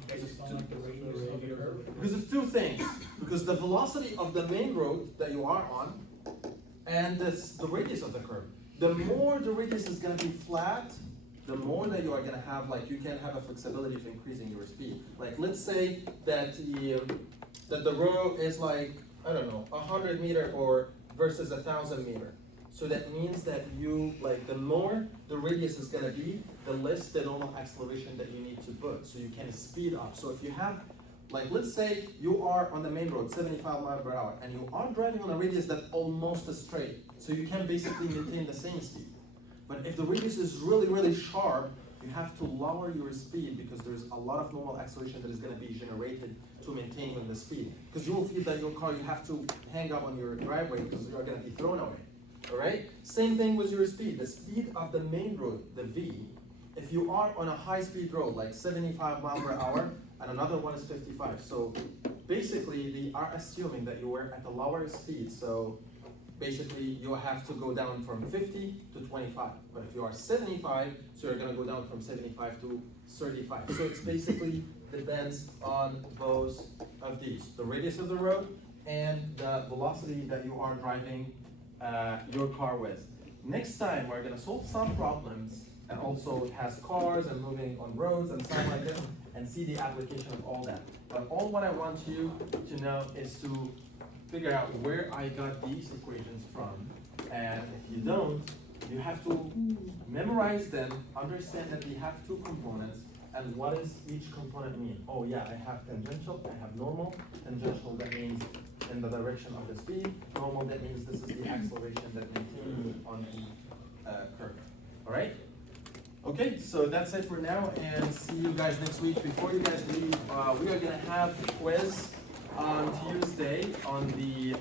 Based on like the radius of the curve. Because of two things. Because the velocity of the main road that you are on and the radius of the curve. The more the radius is going to be flat, the more that you are going to have, like, you can have a flexibility of increasing your speed. Like, let's say that the road is like, I don't know, 100 meter or versus 1,000 meter. So that means that the more the radius is going to be, the less the normal acceleration that you need to put. So you can speed up. So if you have, like, let's say you are on the main road, 75 miles per hour, and you are driving on a radius that's almost straight. So you can basically maintain the same speed. But if the radius is really, really sharp, you have to lower your speed because there's a lot of normal acceleration that is going to be generated to maintain the speed. Because you will feel that your car, you have to hang up on your driveway because you are going to be thrown away. All right? Same thing with your speed. The speed of the main road, the V, if you are on a high-speed road, like 75 miles per hour, and another one is 55. So basically, they are assuming that you were at a lower speed. So basically, you have to go down from 50 to 25. But if you are 75, so you're going to go down from 75 to 35. So it's basically depends on both of these, the radius of the road and the velocity that you are driving your car with. Next time, we're going to solve some problems and also it has cars and moving on roads and stuff like this and see the application of all that. But all what I want you to know is to figure out where I got these equations from, and if you don't, you have to memorize them, understand that they have two components, and what does each component mean? Oh yeah, I have tangential, I have normal. Tangential, that means in the direction of the speed. Normal, that means this is the acceleration that maintains on the curve. All right? Okay, so that's it for now, and see you guys next week. Before you guys leave, we are gonna have a quiz on Tuesday on the,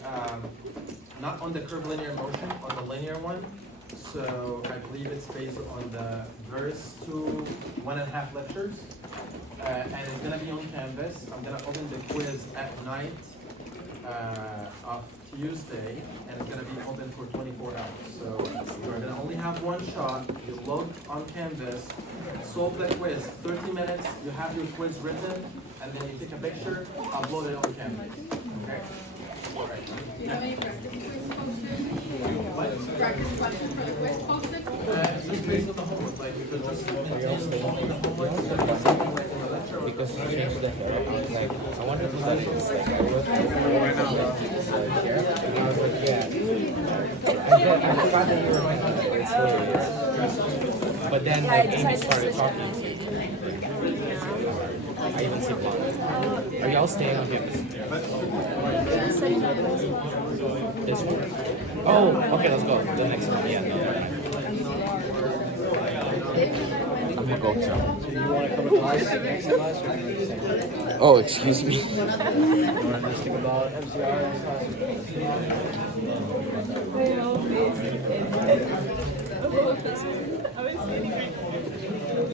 not on the curvilinear motion, on the linear one. So I believe it's based on the verse 2, 1.5 lectures. And it's gonna be on Canvas. I'm gonna open the quiz at night of Tuesday, and it's gonna be open for 24 hours. So you're gonna only have one shot. You look on Canvas, solve the quiz, 30 minutes, you have your quiz written, and then you take a picture, upload it on Canvas. Okay? All right. Do you have any practice quiz posted? Practice questions for the quiz posted? Just based on the homework, like, you could just maintain only the homework, so there's something like in the lecture. Or Because you changed the hair, I was like, I wonder if that is like, I was like, and I was like, yeah. I forgot that you were going to it's still here. But then like Amy started talking. I even see one. Are y'all staying on campus? This one? Oh, okay, let's go. The next one, yeah. I'm gonna go too. You want to come to class next class or the same class? Oh, excuse me. You want to just think about MCR next class?